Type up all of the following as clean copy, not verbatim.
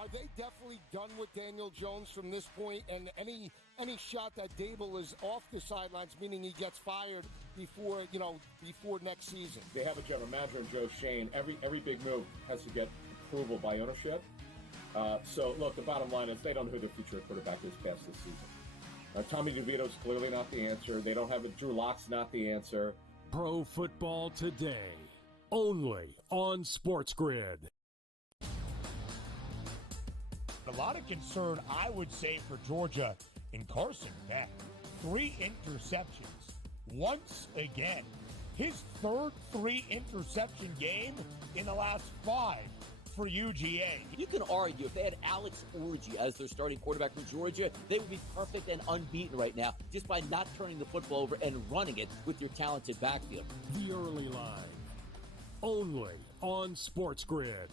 Are they definitely done with Daniel Jones from this point? And any shot that Dable is off the sidelines, meaning he gets fired before next season? They have a general manager in Joe Shane. Every big move has to get approval by ownership. So, look, the bottom line is they don't know who the future quarterback is past this season. Tommy DeVito's clearly not the answer. They don't have it. Drew Lock's not the answer. Pro Football Today, only on Sports Grid. A lot of concern, I would say, for Georgia in Carson Beck. 3 interceptions once again. His third 3-interception game in the last 5 for UGA. You can argue if they had Alex Orji as their starting quarterback for Georgia, they would be perfect and unbeaten right now just by not turning the football over and running it with your talented backfield. The Early Line, only on Sports Grid.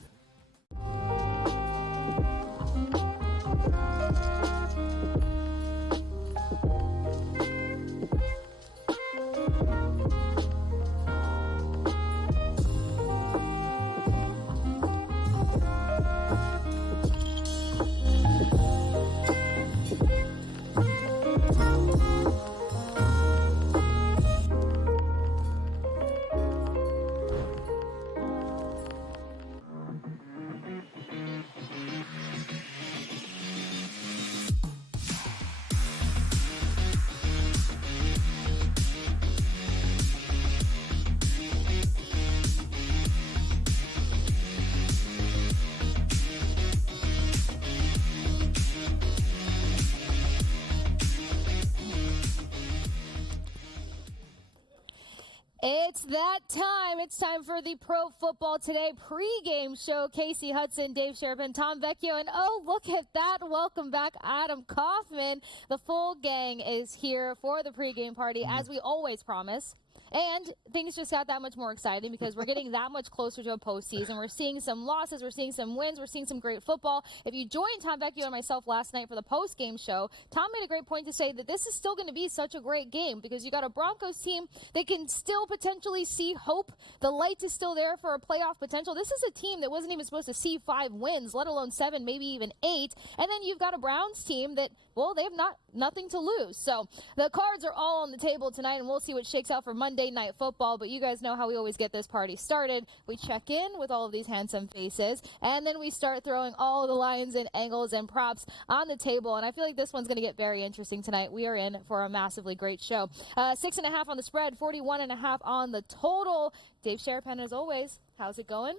It's that time. It's time for the Pro Football Today pregame show. Casey Hudson, Dave Sherpin, Tom Vecchio, and oh, look at that. Welcome back, Adam Kaufman. The full gang is here for the pregame party, as we always promise. And things just got that much more exciting because we're getting that much closer to a postseason. We're seeing some losses. We're seeing some wins. We're seeing some great football. If you joined Tom Vecchio and myself last night for the postgame show, Tom made a great point to say that this is still going to be such a great game because you got a Broncos team that can still potentially see hope. The light is still there for a playoff potential. This is a team that wasn't even supposed to see 5 wins, let alone 7, maybe even 8. And then you've got a Browns team that, well, they have nothing to lose. So the cards are all on the table tonight, and we'll see what shakes out for Monday Night Football. But you guys know how we always get this party started. We check in with all of these handsome faces, and then we start throwing all the lines and angles and props on the table. And I feel like this one's going to get very interesting tonight. We are in for a massively great show. 6.5 on the spread, 41.5 on the total. Dave Sherpan, as always, how's it going?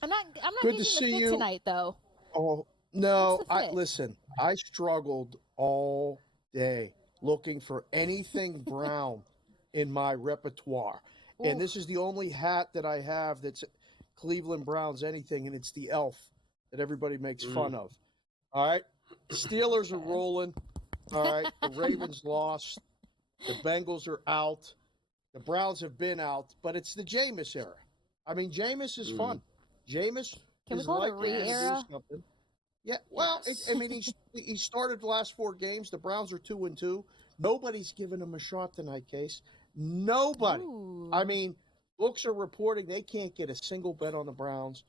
I'm not Good getting to see the fit you tonight, though. Oh no! Listen. I struggled all day looking for anything brown in my repertoire, and this is the only hat that I have that's Cleveland Browns anything, and it's the elf that everybody makes fun of. All right, the Steelers are rolling. All right, the Ravens lost. The Bengals are out. The Browns have been out, but it's the Jameis era. I mean, Jameis is fun. Jameis Can we is call it a likely to do re-era? something. Yeah, well, he started the last 4 games. The Browns are 2-2. Nobody's given him a shot tonight, Case. Nobody. Ooh. I mean, books are reporting they can't get a single bet on the Browns,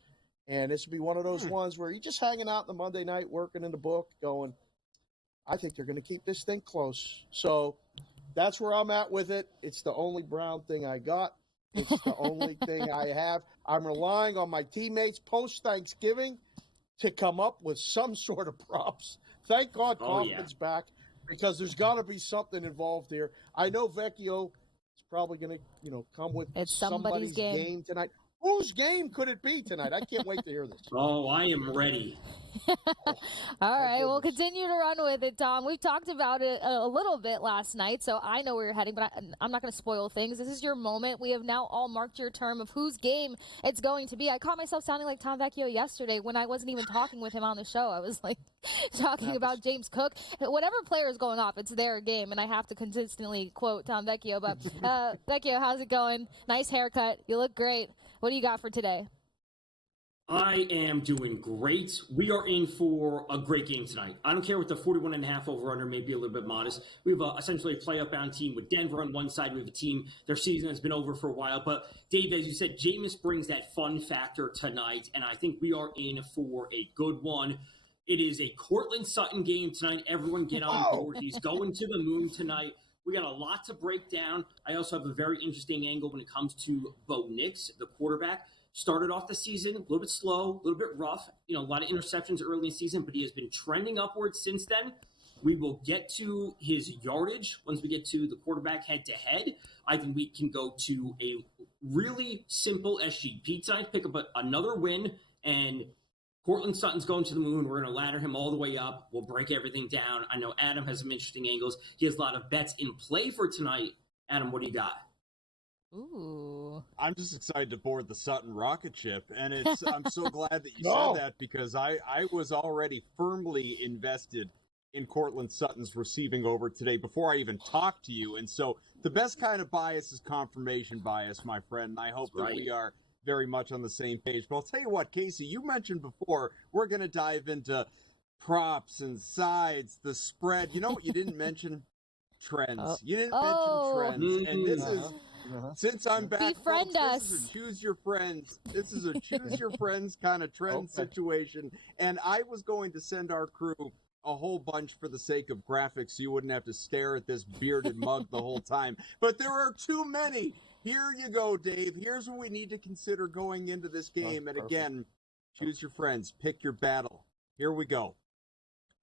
and this will be one of those ones where you're just hanging out the Monday night, working in the book, going, I think they're going to keep this thing close. So that's where I'm at with it. It's the only Brown thing I got. It's the only thing I have. I'm relying on my teammates post-Thanksgiving to come up with some sort of props. Thank God Kaufman's back because there's got to be something involved here. I know Vecchio is probably going to, come with somebody's game tonight. Whose game could it be tonight? I can't wait to hear this. Oh, I am ready. All right, we'll continue to run with it, Tom. We've talked about it a little bit last night, so I know where you're heading, but I'm not going to spoil things. This is your moment. We have now all marked your term of whose game it's going to be. I caught myself sounding like Tom Vecchio yesterday when I wasn't even talking with him on the show. I was like talking about James Cook. Whatever player is going off, it's their game, and I have to consistently quote Tom Vecchio. But Vecchio, how's it going? Nice haircut. You look great. What do you got for today? I am doing great. We are in for a great game tonight. I don't care what the 41.5 over-under may be a little bit modest. We have essentially a playoff-bound team with Denver on one side. We have a team, their season has been over for a while. But, Dave, as you said, Jameis brings that fun factor tonight, and I think we are in for a good one. It is a Courtland Sutton game tonight. Everyone get on board. He's going to the moon tonight. We got a lot to break down. I also have a very interesting angle when it comes to Bo Nix, the quarterback. Started off the season a little bit slow, a little bit rough, a lot of interceptions early in the season, but he has been trending upwards since then. We will get to his yardage once we get to the quarterback head-to-head. I think we can go to a really simple SGP tonight, pick up another win, and Courtland Sutton's going to the moon. We're going to ladder him all the way up. We'll break everything down. I know Adam has some interesting angles. He has a lot of bets in play for tonight. Adam, what do you got? Ooh. I'm just excited to board the Sutton rocket ship, and I'm so glad that you said that, because I was already firmly invested in Courtland Sutton's receiving over today before I even talked to you. And so the best kind of bias is confirmation bias, my friend. And I hope that we are very much on the same page. But I'll tell you what, Casey, you mentioned before, we're going to dive into props and sides, the spread. You know what you didn't mention? Trends. You didn't mention trends. And this is... Since I'm back, Befriend folks, us. this is a choose your friends. This is a choose your friends kind of trend situation. And I was going to send our crew a whole bunch for the sake of graphics, so you wouldn't have to stare at this bearded mug the whole time. But there are too many. Here you go, Dave. Here's what we need to consider going into this game. And again, choose your friends. Pick your battle. Here we go.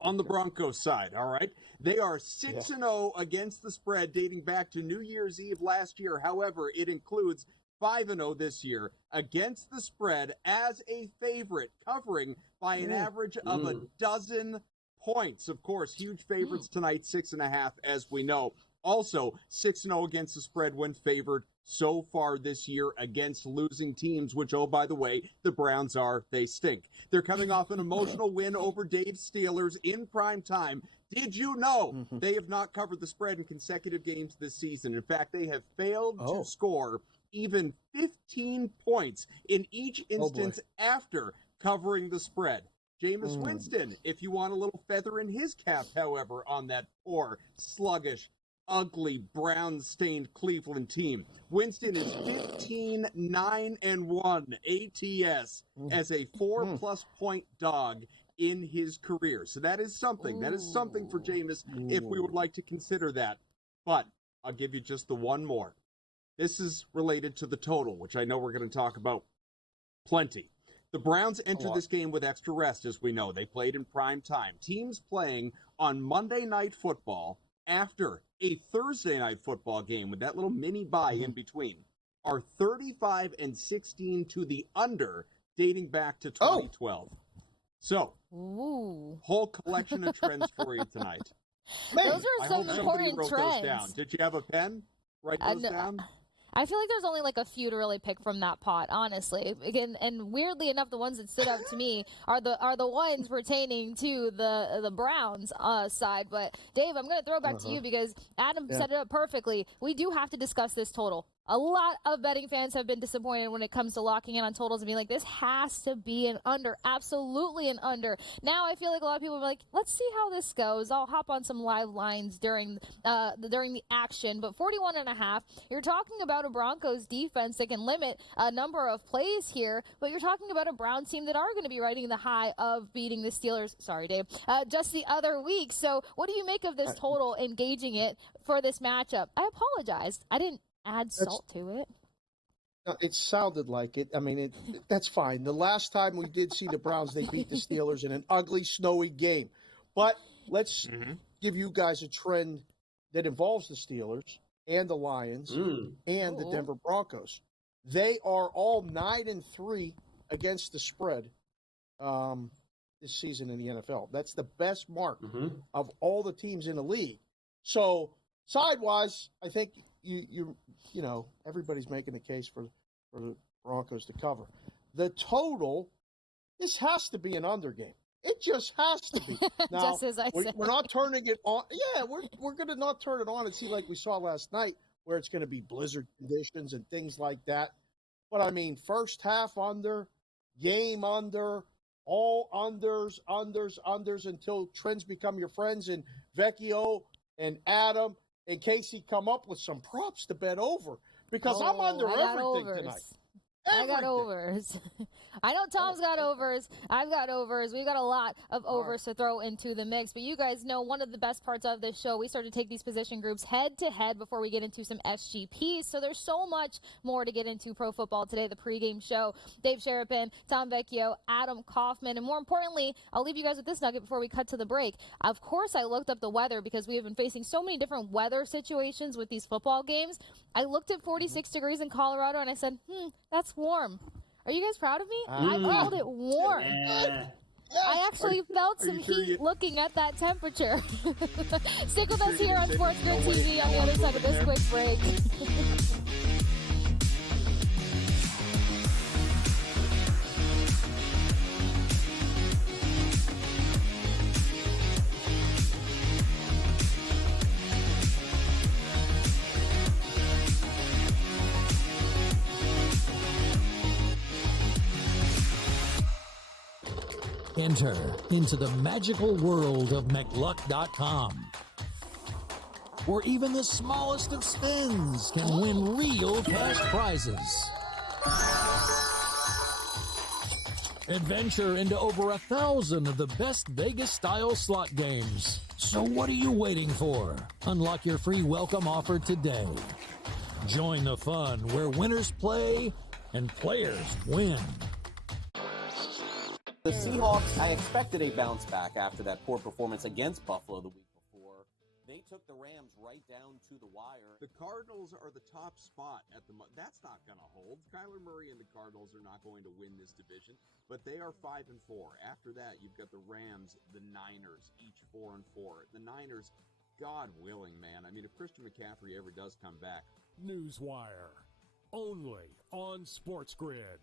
On the Broncos side, all right? They are 6-0 against the spread dating back to New Year's Eve last year. However, it includes 5-0 this year against the spread as a favorite, covering by an average of a dozen points. Of course, huge favorites tonight, 6.5, as we know. Also, 6-0 against the spread when favored so far this year against losing teams, which, oh, by the way, the Browns they stink. They're coming off an emotional win over Dave's Steelers in prime time. Did you know they have not covered the spread in consecutive games this season? In fact, they have failed to score even 15 points in each instance after covering the spread. Jameis Winston, if you want a little feather in his cap, however, on that poor, sluggish, ugly, brown-stained Cleveland team. Winston is 15-9-1 ATS as a 4+ point dog in his career. So that is something. That is something for Jameis if we would like to consider that. But I'll give you just the one more. This is related to the total, which I know we're going to talk about plenty. The Browns entered this game with extra rest, as we know. They played in prime time. Teams playing on Monday Night Football after a Thursday Night Football game with that little mini bye in between are 35-16 to the under, dating back to 2012. So, whole collection of trends for you tonight. Those are some important wrote trends. Those down. Did you have a pen? Write those down? I feel like there's only like a few to really pick from that pot, honestly. Again, and weirdly enough, the ones that stood out to me are the ones pertaining to the Browns side. But Dave, I'm going to throw it back to you because Adam set it up perfectly. We do have to discuss this total. A lot of betting fans have been disappointed when it comes to locking in on totals and being like, this has to be an under. Absolutely an under. Now I feel like a lot of people are like, let's see how this goes. I'll hop on some live lines during the action. But 41.5, you're talking about a Broncos defense that can limit a number of plays here, but you're talking about a Browns team that are going to be riding the high of beating the Steelers. Sorry, Dave. Just the other week. So what do you make of this total, engaging it for this matchup? I apologize. I didn't add salt to it. It sounded like it. I mean, that's fine. The last time we did see the Browns, they beat the Steelers in an ugly, snowy game. But let's give you guys a trend that involves the Steelers and the Lions and the Denver Broncos. They are all 9-3 against the spread this season in the NFL. That's the best mark of all the teams in the league. So, sidewise, I think you know, everybody's making a case for the Broncos to cover. The total, this has to be an under game. It just has to be. Now, just as I said. We're not turning it on. Yeah, we're going to not turn it on and see like we saw last night where it's going to be blizzard conditions and things like that. But, I mean, first half under, game under, all unders until trends become your friends. And Vecchio and Adam and Casey come up with some props to bet over because I'm under everything tonight. I got overs. I know Tom's got overs. I've got overs. We've got a lot of overs to throw into the mix. But you guys know one of the best parts of this show, we start to take these position groups head to head before we get into some SGPs. So there's so much more to get into pro football today, the pregame show. Dave Sherapin, Tom Vecchio, Adam Kaufman. And more importantly, I'll leave you guys with this nugget before we cut to the break. Of course, I looked up the weather because we have been facing so many different weather situations with these football games. I looked at 46 degrees in Colorado and I said, that's warm. Are you guys proud of me? I called it warm. I actually felt some heat looking at that temperature. Stick with us here on Sports Grid TV on the other side of this quick break. Enter into the magical world of McLuck.com, where even the smallest of spins can win real cash prizes. Adventure into over 1,000 of the best Vegas-style slot games. So what are you waiting for? Unlock your free welcome offer today. Join the fun where winners play and players win. The Seahawks, I expected a bounce back after that poor performance against Buffalo the week before. They took the Rams right down to the wire. The Cardinals are the top spot at the moment. That's not going to hold. Kyler Murray and the Cardinals are not going to win this division, but they are 5-4. After that, you've got the Rams, the Niners, each 4-4. The Niners, God willing, man. I mean, if Christian McCaffrey ever does come back. Newswire, only on Sports Grid.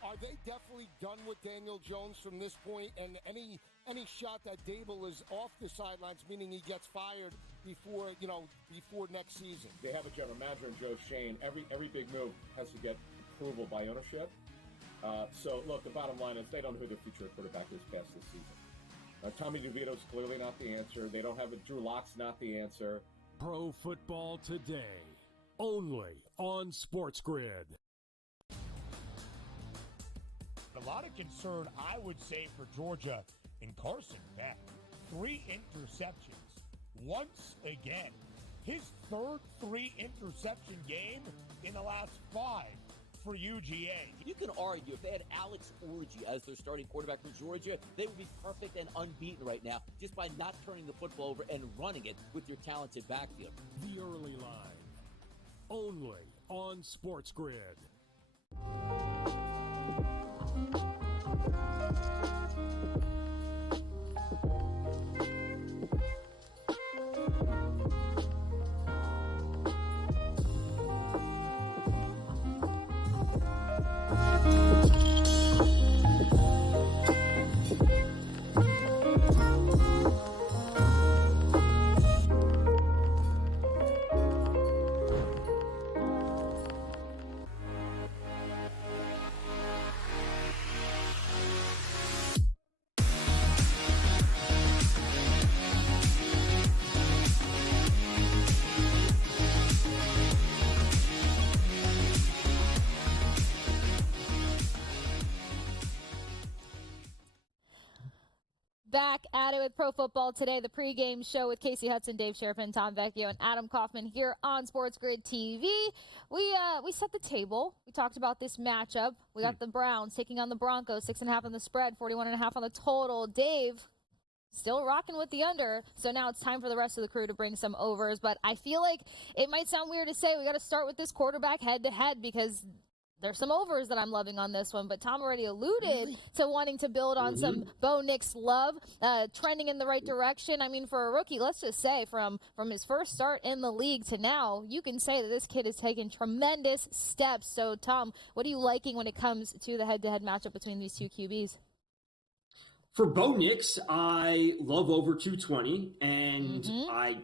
Are they definitely done with Daniel Jones from this point? And any shot that Dable is off the sidelines, meaning he gets fired before next season? They have a general manager in Joe Shane. Every big move has to get approval by ownership. So, look, the bottom line is they don't know who the future quarterback is past this season. Tommy DeVito's clearly not the answer. They don't have a Drew Lock's not the answer. Pro Football Today, only on Sports Grid. A lot of concern, I would say, for Georgia and Carson Beck. 3 interceptions once again. His third 3-interception game in the last 5 for UGA. You can argue if they had Alex Orji as their starting quarterback for Georgia, they would be perfect and unbeaten right now just by not turning the football over and running it with your talented backfield. The Early Line, only on Sports Grid. Back at it with Pro Football Today, the pregame show with Casey Hudson, Dave Sherapin, Tom Vecchio, and Adam Kaufman here on Sports Grid TV. We set the table. We talked about this matchup. We got the Browns taking on the Broncos, 6.5 on the spread, 41.5 on the total. Dave, still rocking with the under, so now it's time for the rest of the crew to bring some overs. But I feel like it might sound weird to say we got to start with this quarterback head-to-head because there's some overs that I'm loving on this one, but Tom already alluded to wanting to build on some Bo Nix love, trending in the right direction. I mean, for a rookie, let's just say from his first start in the league to now, you can say that this kid has taken tremendous steps. So, Tom, what are you liking when it comes to the head-to-head matchup between these two QBs? For Bo Nix, I love over 220, and I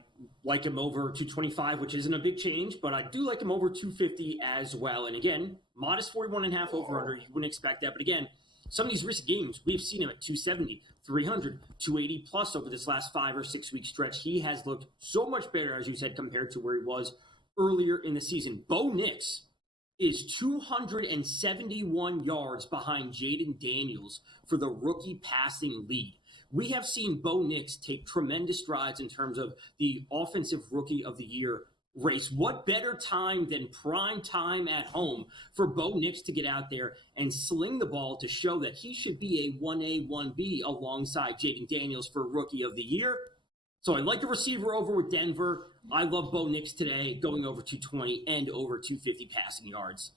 like him over 225, which isn't a big change, but I do like him over 250 as well. And again, modest 41.5 over-under. You wouldn't expect that. But again, some of these recent games, we've seen him at 270, 300, 280 plus over this last 5 or 6 week stretch. He has looked so much better, as you said, compared to where he was earlier in the season. Bo Nix is 271 yards behind Jaden Daniels for the rookie passing lead. We have seen Bo Nix take tremendous strides in terms of the offensive rookie of the year race. What better time than prime time at home for Bo Nix to get out there and sling the ball to show that he should be a 1A, 1B alongside Jaden Daniels for rookie of the year? So I like the receiver over with Denver. I love Bo Nix today, going over 220 and over 250 passing yards.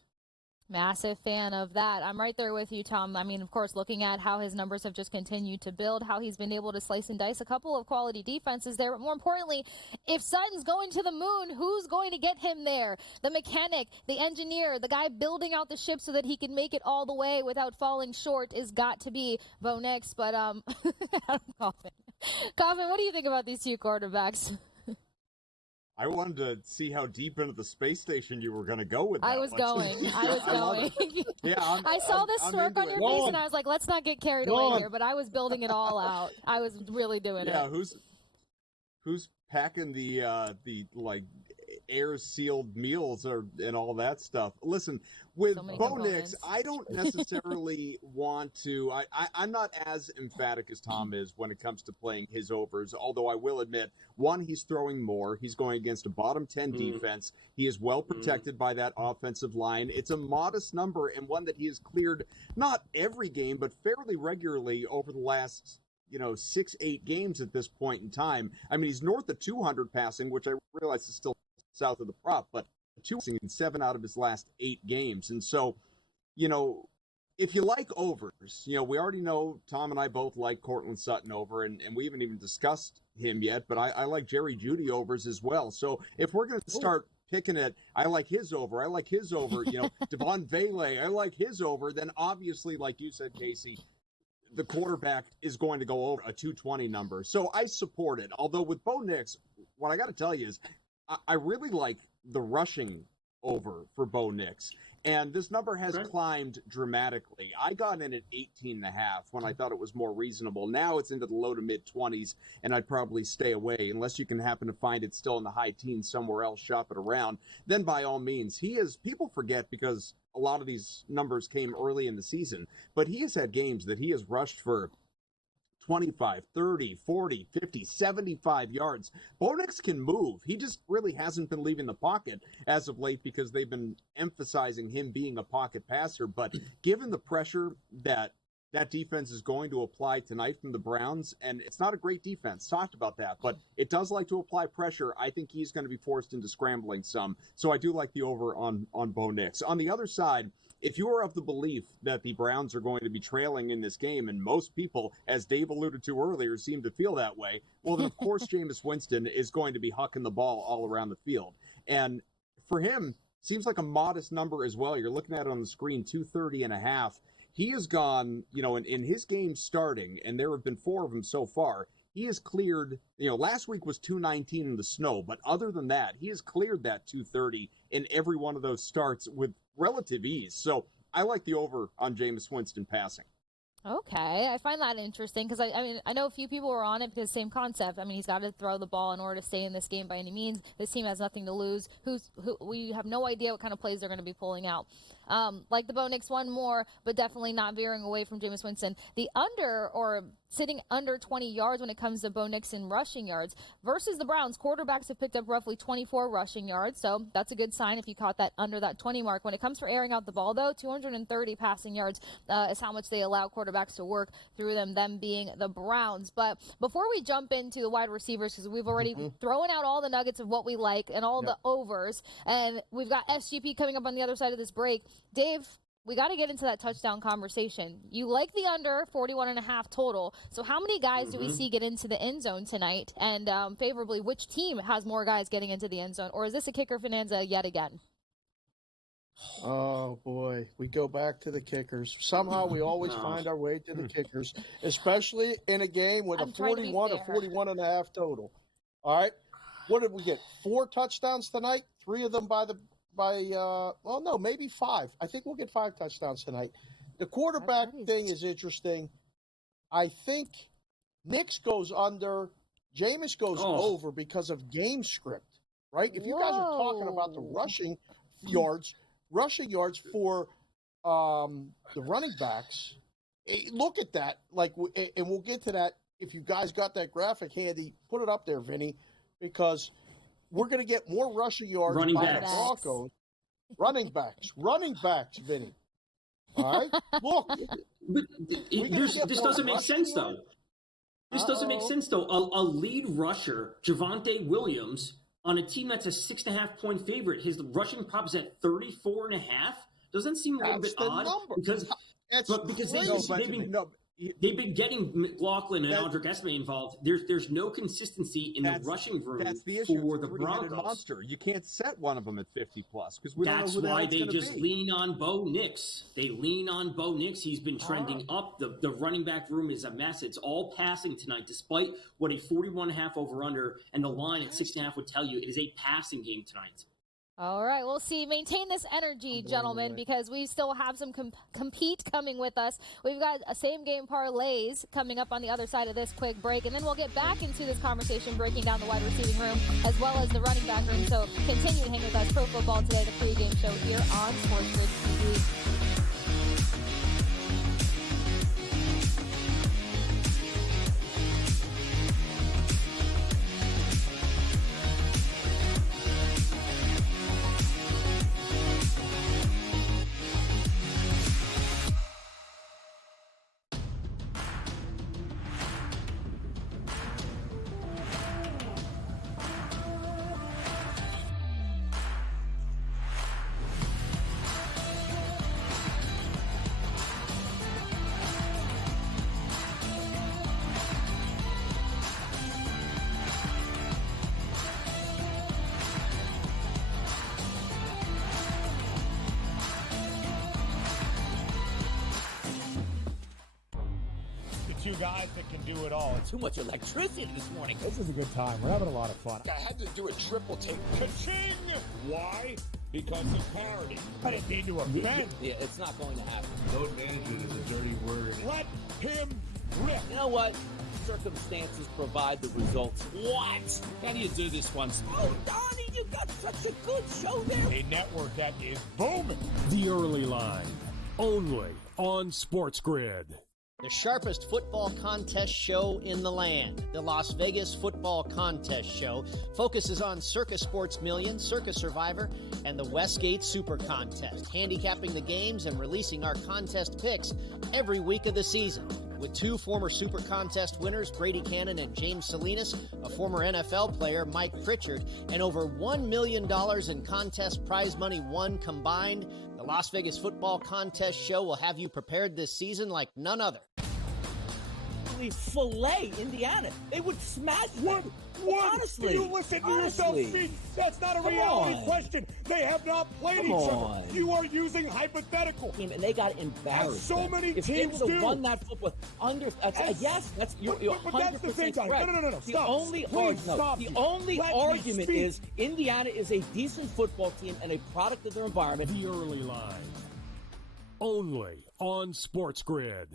Massive fan of that. I'm right there with you, Tom. I mean, of course, looking at how his numbers have just continued to build, how he's been able to slice and dice a couple of quality defenses there. But more importantly, if Sutton's going to the moon, who's going to get him there? The mechanic, the engineer, the guy building out the ship so that he can make it all the way without falling short is got to be Bo Nix. But Coffin, what do you think about these two quarterbacks? I wanted to see how deep into the space station you were going to go with that. I was going. Yeah, I saw this smirk on your face, and I was like, let's not get carried away here. But I was building it all out. I was really doing it. Yeah, who's packing the like air sealed meals and all that stuff? Listen, with Bo Nix, I don't necessarily want to. I'm not as emphatic as Tom is when it comes to playing his overs. Although I will admit, one, he's throwing more. He's going against a bottom 10 defense. He is well protected by that offensive line. It's a modest number and one that he has cleared not every game, but fairly regularly over the last 6-8 games at this point in time. I mean, he's north of 200 passing, which I realize is still south of the prop, but 2 in 7 out of his last 8 games. And so, if you like overs, we already know Tom and I both like Courtland Sutton over, and we haven't even discussed him yet, but I like Jerry Jeudy overs as well. So if we're going to start picking it, I like his over, Devon Vele, I like his over, then obviously, like you said, Casey, the quarterback is going to go over a 220 number. So I support it. Although with Bo Nix, what I got to tell you is I really like the rushing over for Bo Nix. And this number has climbed dramatically. I got in at 18.5 when I thought it was more reasonable. Now it's into the low to mid 20s, and I'd probably stay away unless you can happen to find it still in the high teens somewhere else, shop it around. Then by all means, people forget because a lot of these numbers came early in the season, but he has had games that he has rushed for 25, 30, 40, 50, 75 yards. Bo Nix can move. He just really hasn't been leaving the pocket as of late because they've been emphasizing him being a pocket passer. But given the pressure that defense is going to apply tonight from the Browns, and it's not a great defense, talked about that, but it does like to apply pressure. I think he's going to be forced into scrambling some. So I do like the over on Bo Nix. On the other side, if you are of the belief that the Browns are going to be trailing in this game, and most people, as Dave alluded to earlier, seem to feel that way, well, then, of course, Jameis Winston is going to be hucking the ball all around the field. And for him, seems like a modest number as well. You're looking at it on the screen, 230.5. He has gone, in his games starting, and there have been 4 of them so far, he has cleared, last week was 219 in the snow, but other than that, he has cleared that 230 in every one of those starts with relative ease. So I like the over on Jameis Winston passing. Okay, I find that interesting because I know a few people were on it because same concept. I mean, he's got to throw the ball in order to stay in this game by any means. This team has nothing to lose. We have no idea what kind of plays they're going to be pulling out. Like the Bo Nix one more, but definitely not veering away from Jameis Winston. The under or sitting under 20 yards when it comes to Bo Nix and rushing yards versus the Browns. Quarterbacks have picked up roughly 24 rushing yards, so that's a good sign if you caught that under that 20 mark. When it comes for airing out the ball, though, 230 passing yards is how much they allow quarterbacks to work through them being the Browns. But before we jump into the wide receivers, because we've already thrown out all the nuggets of what we like and all the overs, and we've got SGP coming up on the other side of this break. Dave, we got to get into that touchdown conversation. You like the under 41.5 total. So how many guys do we see get into the end zone tonight? And favorably, which team has more guys getting into the end zone? Or is this a kicker bonanza yet again? Oh, boy. We go back to the kickers. Somehow we always find our way to the kickers, especially in a game with a 41 or 41 and a half total. All right. What did we get? 4 touchdowns tonight? 3 of them maybe 5. I think we'll get 5 touchdowns tonight. The quarterback thing is interesting. I think Nix goes under, Jameis goes over because of game script, right? If you guys are talking about the rushing yards for the running backs, look at that. And we'll get to that. If you guys got that graphic handy, put it up there, Vinny, because we're going to get more rushing yards by the Broncos. Running backs, Vinny. All right? Look. But this doesn't make sense, though. This doesn't make sense, though. A lead rusher, Javonte Williams, on a team that's a 6.5-point favorite, his rushing prop is at 34.5. Doesn't that seem a little bit odd? Number. Because they've been getting McLaughlin and Aldrick Esme involved. There's no consistency in the rushing room for the Broncos. Monster. You can't set one of them at 50 plus because we don't know who the hell it's going to be. That's why they just lean on Bo Nix. They lean on Bo Nix. He's been trending up. The running back room is a mess. It's all passing tonight, despite what a 41.5 over under and the line at 6.5 would tell you. It is a passing game tonight. All right, we'll see. Maintain this energy, gentlemen, because we still have some compete coming with us. We've got a same-game parlays coming up on the other side of this quick break, and then we'll get back into this conversation, breaking down the wide receiving room as well as the running back room. So continue to hang with us. Pro Football Today, the pregame show here on Sports Grid TV. Two guys that can do it all. Too much electricity this morning. This is a good time. We're having a lot of fun. I had to do a triple take. Ka-ching! Why? Because of parody. I didn't mean to offend. Yeah, it's not going to happen. Load management is a dirty word. Let him rip. You know what? Circumstances provide the results. What? How do you do this one? Oh, Donnie, you got such a good show there. A network that is booming. The Early Line, only on Sports Grid. The sharpest football contest show in the land, the Las Vegas Football Contest Show, focuses on Circus Sports Million, Circus Survivor, and the Westgate Super Contest, handicapping the games and releasing our contest picks every week of the season. With 2 former Super Contest winners, Brady Cannon and James Salinas, a former NFL player, Mike Pritchard, and over $1 million in contest prize money won combined, the Las Vegas Football Contest Show will have you prepared this season like none other. Fillet Indiana. They would smash them. Honestly. Do you listen to yourself speak? That's not a reality question. They have not played each other. You are using hypothetical. Team, and they got embarrassed. As so many if teams they would do. have won that football yes, that's you're 100% that's the thing, correct. No. The only argument is Indiana is a decent football team and a product of their environment. The Early Line, only on Sports Grid.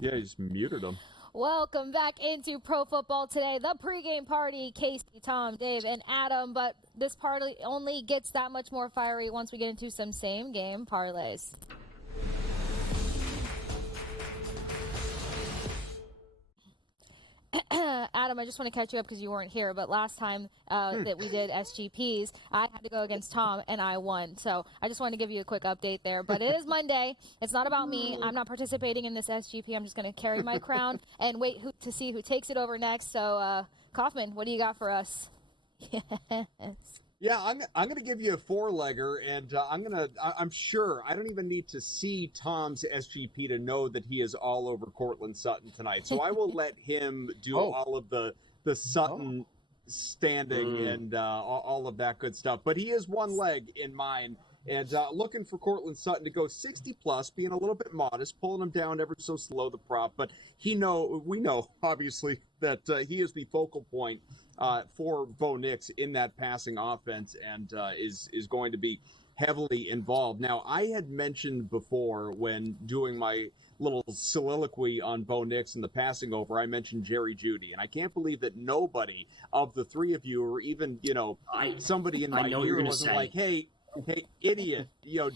Yeah, you just muted him. Welcome back into Pro Football Today, the pregame party. Casey, Tom, Dave, and Adam. But this party only gets that much more fiery once we get into some same-game parlays. Adam, I just want to catch you up because you weren't here, but last time that we did SGPs, I had to go against Tom, and I won. So I just wanted to give you a quick update there. But it is Monday. It's not about me. I'm not participating in this SGP. I'm just going to carry my crown and wait to see who takes it over next. So Kaufman, what do you got for us? Yes. Yeah, I'm going to give you a four-legger, and I'm sure I don't even need to see Tom's SGP to know that he is all over Courtland Sutton tonight. So I will let him do all of the Sutton standing and all of that good stuff. But he is one leg in mine, and looking for Courtland Sutton to go 60+, being a little bit modest, pulling him down ever so slow, the prop. But we know, obviously, that he is the focal point for Bo Nix in that passing offense and is going to be heavily involved. Now, I had mentioned before when doing my little soliloquy on Bo Nix and the passing over, I mentioned Jerry Jeudy, and I can't believe that nobody of the three of you, or even somebody in my ear, wasn't like, hey, idiot,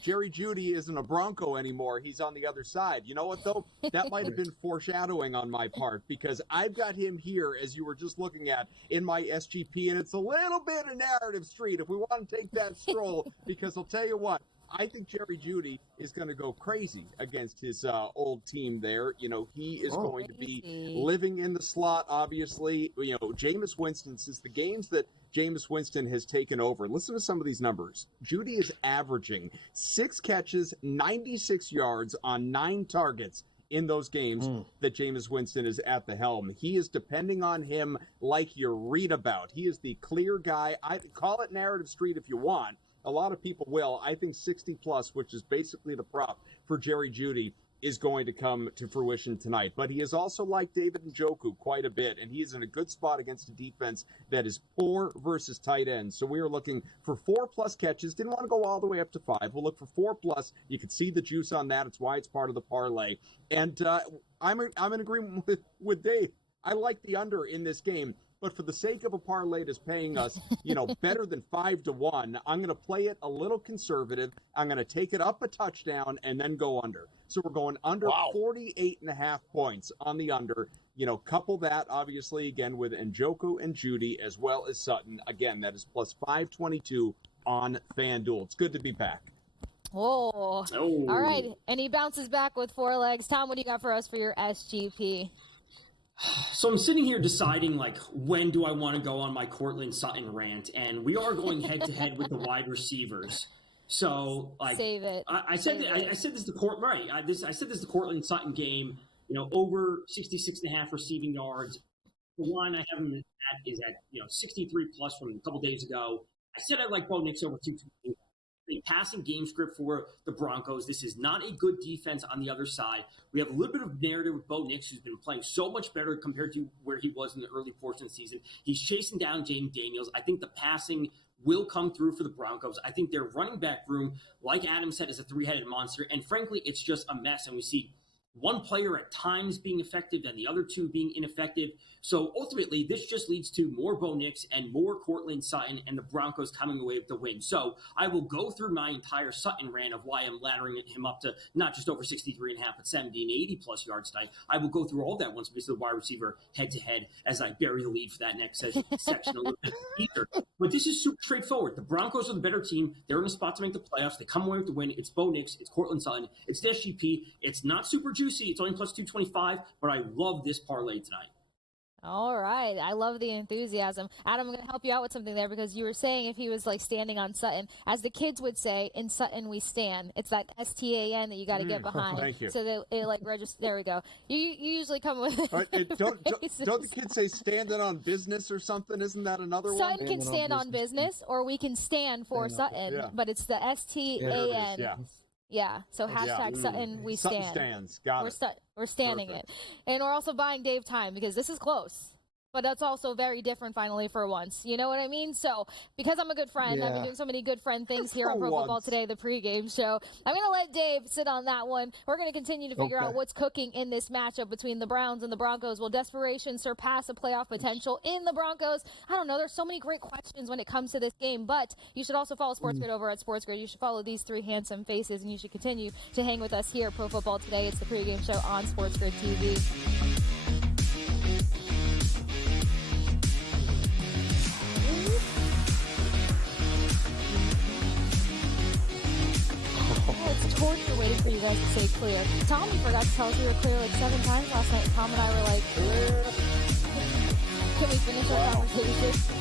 Jerry Jeudy isn't a Bronco anymore. He's on the other side. You know what, though? That might have been foreshadowing on my part, because I've got him here, as you were just looking at, in my SGP, and it's a little bit of narrative street if we want to take that stroll, because I'll tell you what, I think Jerry Jeudy is going to go crazy against his old team there. He is going to be living in the slot, obviously. Jameis Winston, since the games that Jameis Winston has taken over, listen to some of these numbers. Jeudy is averaging 6 catches, 96 yards on 9 targets in those games that Jameis Winston is at the helm. He is depending on him like you read about. He is the clear guy. I call it narrative street if you want. A lot of people will. I think 60+, which is basically the prop for Jerry Jeudy, is going to come to fruition tonight. But he is also like David Njoku quite a bit, and he is in a good spot against a defense that is poor versus tight ends. So we are looking for 4+ catches. Didn't want to go all the way up to 5. We'll look for 4+. You can see the juice on that. It's why it's part of the parlay. And I'm in agreement with Dave. I like the under in this game. But for the sake of a parlay that's paying us, better than 5-1, I'm going to play it a little conservative. I'm going to take it up a touchdown and then go under. So we're going under 48.5 points on the under. Couple that, obviously, again, with Njoku and Jeudy as well as Sutton. Again, that is plus 522 on FanDuel. It's good to be back. Oh. All right. And he bounces back with 4 legs. Tom, what do you got for us for your SGP? So I'm sitting here deciding, when do I want to go on my Courtland Sutton rant? And we are going head-to-head with the wide receivers. So, save it. I said this to Courtland, right? I said this to Courtland Sutton game, over 66.5 receiving yards. The line I have him at is at, 63+ from a couple days ago. I said I like Bo Nix over 220. A passing game script for the Broncos. This is not a good defense on the other side. We have a little bit of narrative with Bo Nix, who's been playing so much better compared to where he was in the early portion of the season. He's chasing down Jaden Daniels. I think the passing will come through for the Broncos. I think their running back room, like Adam said, is a 3-headed monster. And frankly, it's just a mess. And we see one player at times being effective and the other 2 being ineffective. So ultimately, this just leads to more Bo Nix and more Courtland Sutton and the Broncos coming away with the win. So I will go through my entire Sutton rant of why I'm laddering him up to not just over 63.5, but 70 and 80+ yards tonight. I will go through all that once we get to the wide receiver head-to-head as I bury the lead for that next section a little bit deeper. But this is super straightforward. The Broncos are the better team. They're in a spot to make the playoffs. They come away with the win. It's Bo Nix. It's Courtland Sutton. It's the SGP. It's not super juicy. It's only plus 225, but I love this parlay tonight. All right. I love the enthusiasm. Adam, I'm going to help you out with something there because you were saying if he was standing on Sutton, as the kids would say, in Sutton we stand. It's that STAN that you got to get behind. Thank you. So that it registers. There we go. You usually come with don't the kids say standing on business or something? Isn't that another one? Sutton can stand on business, or we can stand for Sutton, but it's the STAN. Yeah. Yeah, so hashtag Sutton we stand. Sutton stands. Got it. We're standing it. And we're also buying Dave time because this is close. But that's also very different finally for once. You know what I mean? So because I'm a good friend, I've been doing so many good friend things here on Pro Football Today, the pregame show. I'm going to let Dave sit on that one. We're going to continue to figure out what's cooking in this matchup between the Browns and the Broncos. Will desperation surpass a playoff potential in the Broncos? I don't know. There's so many great questions when it comes to this game. But you should also follow SportsGrid over at SportsGrid. You should follow these 3 handsome faces, and you should continue to hang with us here at Pro Football Today. It's the pregame show on SportsGrid TV. It's torture waiting for you guys to say clear. Tommy forgot to tell us we were clear 7 times last night. Tom and I were like, Can we finish our conversation?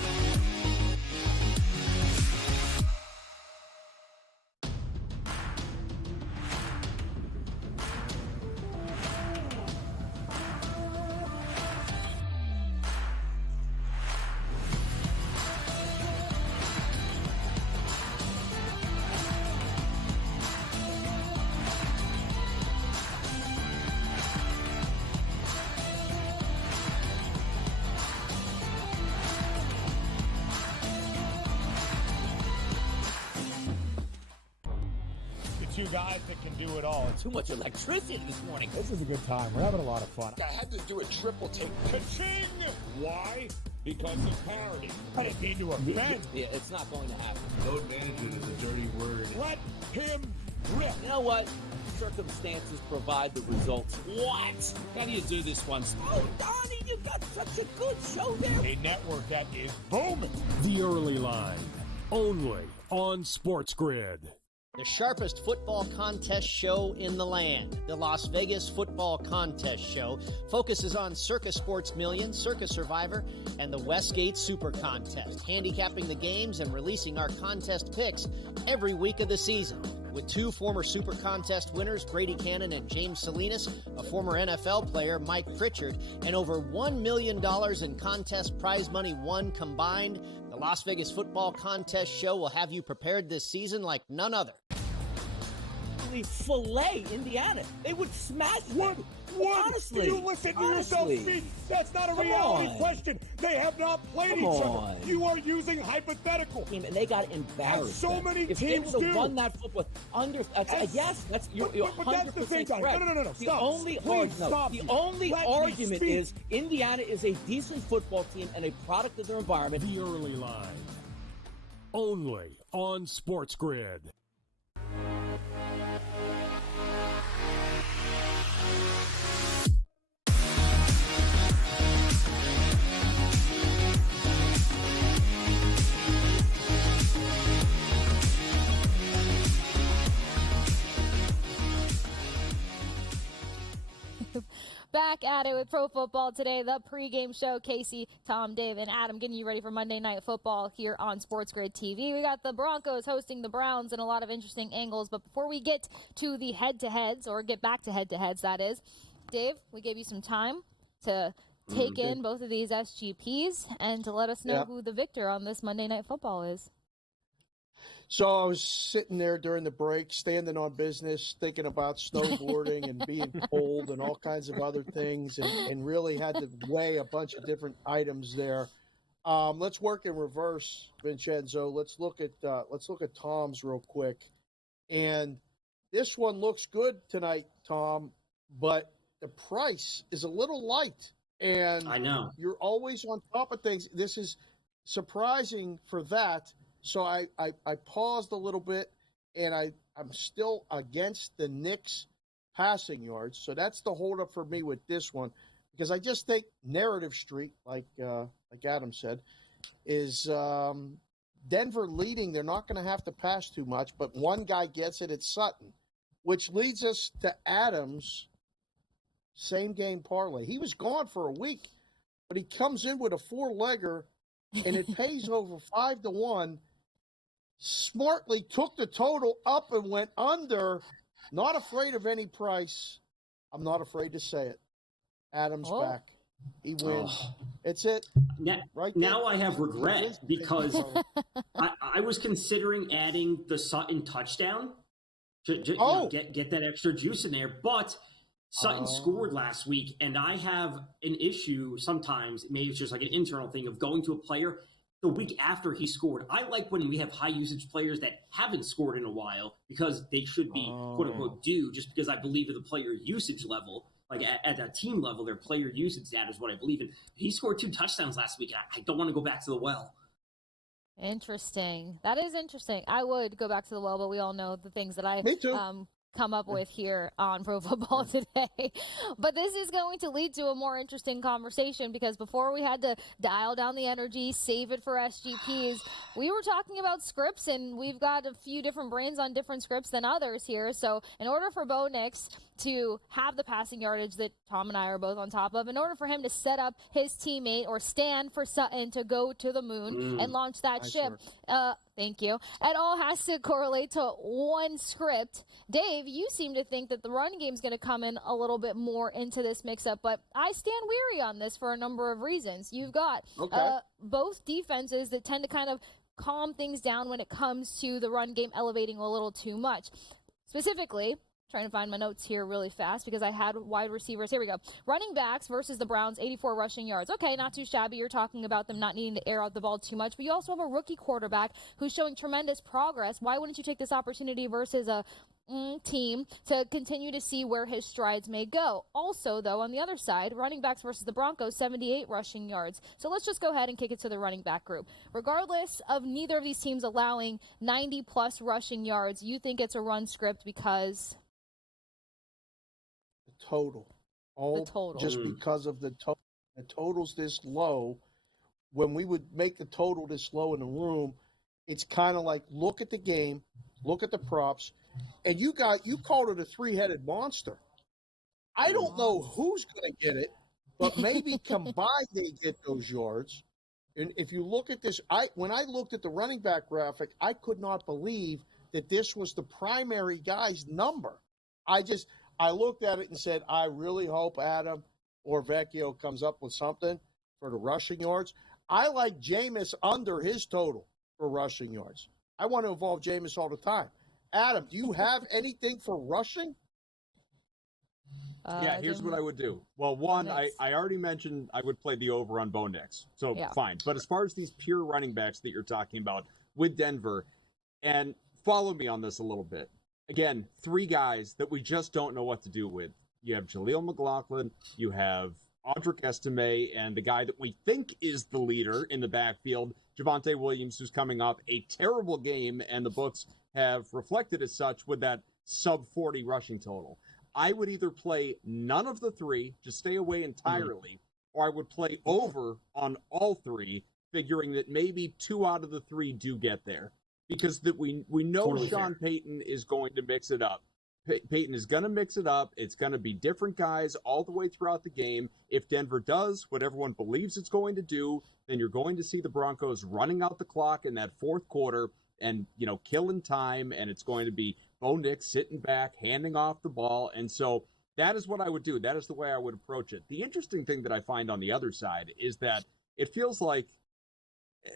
Two guys that can do it all. Too much electricity this morning. This is a good time. We're having a lot of fun. I had to do a triple take. Ka-ching! Why? Because of parody. I didn't mean to offend. Yeah, it's not going to happen. Load management is a dirty word. Let him rip. You know what? Circumstances provide the results. What? How do you do this one? Oh, Donnie, you got such a good show there. A network that is booming. The Early Line, only on Sports Grid. The sharpest football contest show in the land, the Las Vegas Football Contest Show, focuses on Circus Sports Million, Circus Survivor, and the Westgate Super Contest, handicapping the games and releasing our contest picks every week of the season. With two former Super Contest winners, Brady Cannon and James Salinas, a former NFL player, Mike Pritchard, and over $1 million in contest prize money won combined, the Las Vegas Football Contest Show will have you prepared this season like none other. Fillet Indiana. They would smash them. Honestly. Do you listen to yourself speak? That's not a reality question. They have not played each other. You are using hypothetical. Team, and they got embarrassed. And so many if teams they would do. have won that football, yes, that's you're 100% that's the thing, guys. correct. No. The Stop. only Please stop. The only Let me argument speak. is Indiana is a decent football team and a product of their environment. The Early Line, only on Sports Grid. Back at it with Pro Football Today, the pregame show. Casey, Tom, Dave, and Adam getting you ready for Monday Night Football here on Sports Grid TV. We got the Broncos hosting the Browns and a lot of interesting angles. But before we get to the head-to-heads, or get back to head-to-heads, that is, Dave, we gave you some time to take in both of these SGPs and to let us know who the victor on this Monday Night Football is. So I was sitting there during the break, standing on business, thinking about snowboarding and being cold and all kinds of other things, and really had to weigh a bunch of different items there. Let's work in reverse, Vincenzo. Let's look at Tom's real quick. And this one looks good tonight, Tom, but the price is a little light. And I know you're always on top of things. This is surprising for that. So I paused a little bit, and I'm still against the Knicks passing yards. So that's the holdup for me with this one, because I just think Narrative Street, like Adam said, is Denver leading. They're not going to have to pass too much, but one guy gets it. It's Sutton, which leads us to Adams' same game parlay. He was gone for a week, but he comes in with a 4-legger, and it pays over 5-1. Smartly took the total up and went under. Not afraid of any price. I'm not afraid to say it. Adams back. He wins. It's it. Now I have regret because I was considering adding the Sutton touchdown to get that extra juice in there, but Sutton scored last week, and I have an issue sometimes, maybe it's just like an internal thing, of going to a player the week after he scored. I like when we have high usage players that haven't scored in a while, because they should be quote unquote due, just because I believe in the player usage level, like at that team level, their player usage data is what I believe in. He scored 2 touchdowns last week. I don't want to go back to the well. Interesting. That is interesting. I would go back to the well, but we all know the things that I come up with here on Pro Football Today. But this is going to lead to a more interesting conversation, because before we had to dial down the energy, save it for SGPs, we were talking about scripts, and we've got a few different brains on different scripts than others here. So in order for Bo Nix to have the passing yardage that Tom and I are both on top of, in order for him to set up his teammate or stand for Sutton to go to the moon and launch that ship, thank you, it all has to correlate to one script. Dave, you seem to think that the run game is going to come in a little bit more into this mix-up, but I stand weary on this for a number of reasons. You've got both defenses that tend to kind of calm things down when it comes to the run game elevating a little too much. Specifically, trying to find my notes here really fast because I had wide receivers. Here we go. Running backs versus the Browns, 84 rushing yards. Okay, not too shabby. You're talking about them not needing to air out the ball too much, but you also have a rookie quarterback who's showing tremendous progress. Why wouldn't you take this opportunity versus a team to continue to see where his strides may go? Also, though, on the other side, running backs versus the Broncos, 78 rushing yards. So let's just go ahead and kick it to the running back group. Regardless of neither of these teams allowing 90-plus rushing yards, you think it's a run script because... total. The total. Just because of the total. The total's this low. When we would make the total this low in the room, it's kind of like, look at the game, look at the props, and you called it a three-headed monster. I don't know who's going to get it, but maybe combined they get those yards. And if you look at this, when I looked at the running back graphic, I could not believe that this was the primary guy's number. I looked at it and said, I really hope Adam or Vecchio comes up with something for the rushing yards. I like Jameis under his total for rushing yards. I want to involve Jameis all the time. Adam, do you have anything for rushing? Here's what I would do. Well, one, I already mentioned I would play the over on Bo Nix. So fine. But as far as these pure running backs that you're talking about with Denver, and follow me on this a little bit. Again, three guys that we just don't know what to do with. You have Jaleel McLaughlin, you have Audric Estime, and the guy that we think is the leader in the backfield, Javonte Williams, who's coming off a terrible game, and the books have reflected as such with that sub-40 rushing total. I would either play none of the three, just stay away entirely, or I would play over on all three, figuring that maybe 2 out of the 3 do get there. Because that we know totally Sean fair. Payton is going to mix it up. Payton is going to mix it up. It's going to be different guys all the way throughout the game. If Denver does what everyone believes it's going to do, then you're going to see the Broncos running out the clock in that fourth quarter and, killing time, and it's going to be Bo Nix sitting back, handing off the ball. And so that is what I would do. That is the way I would approach it. The interesting thing that I find on the other side is that it feels like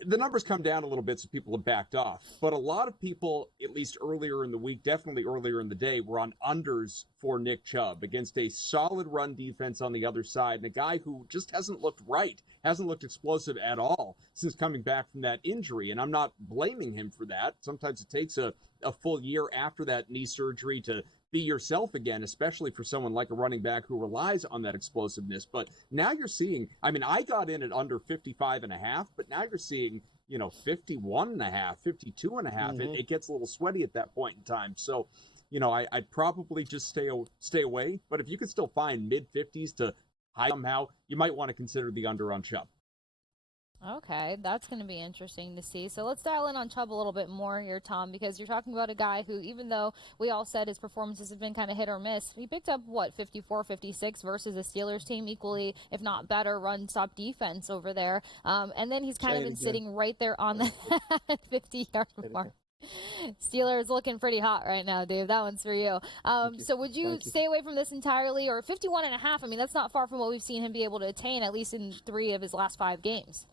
the numbers come down a little bit, so people have backed off. But a lot of people, at least earlier in the week, definitely earlier in the day, were on unders for Nick Chubb against a solid run defense on the other side, and a guy who just hasn't looked right, hasn't looked explosive at all since coming back from that injury. And I'm not blaming him for that. Sometimes it takes a full year after that knee surgery to be yourself again, especially for someone like a running back who relies on that explosiveness. But now you're seeing, I got in at under 55.5, but now you're seeing, 51.5, 52.5. It gets a little sweaty at that point in time. So, I'd probably just stay away. But if you could still find mid-50s to high somehow, you might want to consider the under on Chubb. Okay, that's going to be interesting to see. So let's dial in on Chubb a little bit more here, Tom, because you're talking about a guy who, even though we all said his performances have been kind of hit or miss, he picked up, 54, 56 versus the Steelers team, equally, if not better, run-stop defense over there. And then he's kind of been sitting right there on the 50-yard mark. Steelers looking pretty hot right now, Dave. That one's for you. So would you stay away from this entirely? Or 51.5, that's not far from what we've seen him be able to attain, at least in 3 of his last 5 games.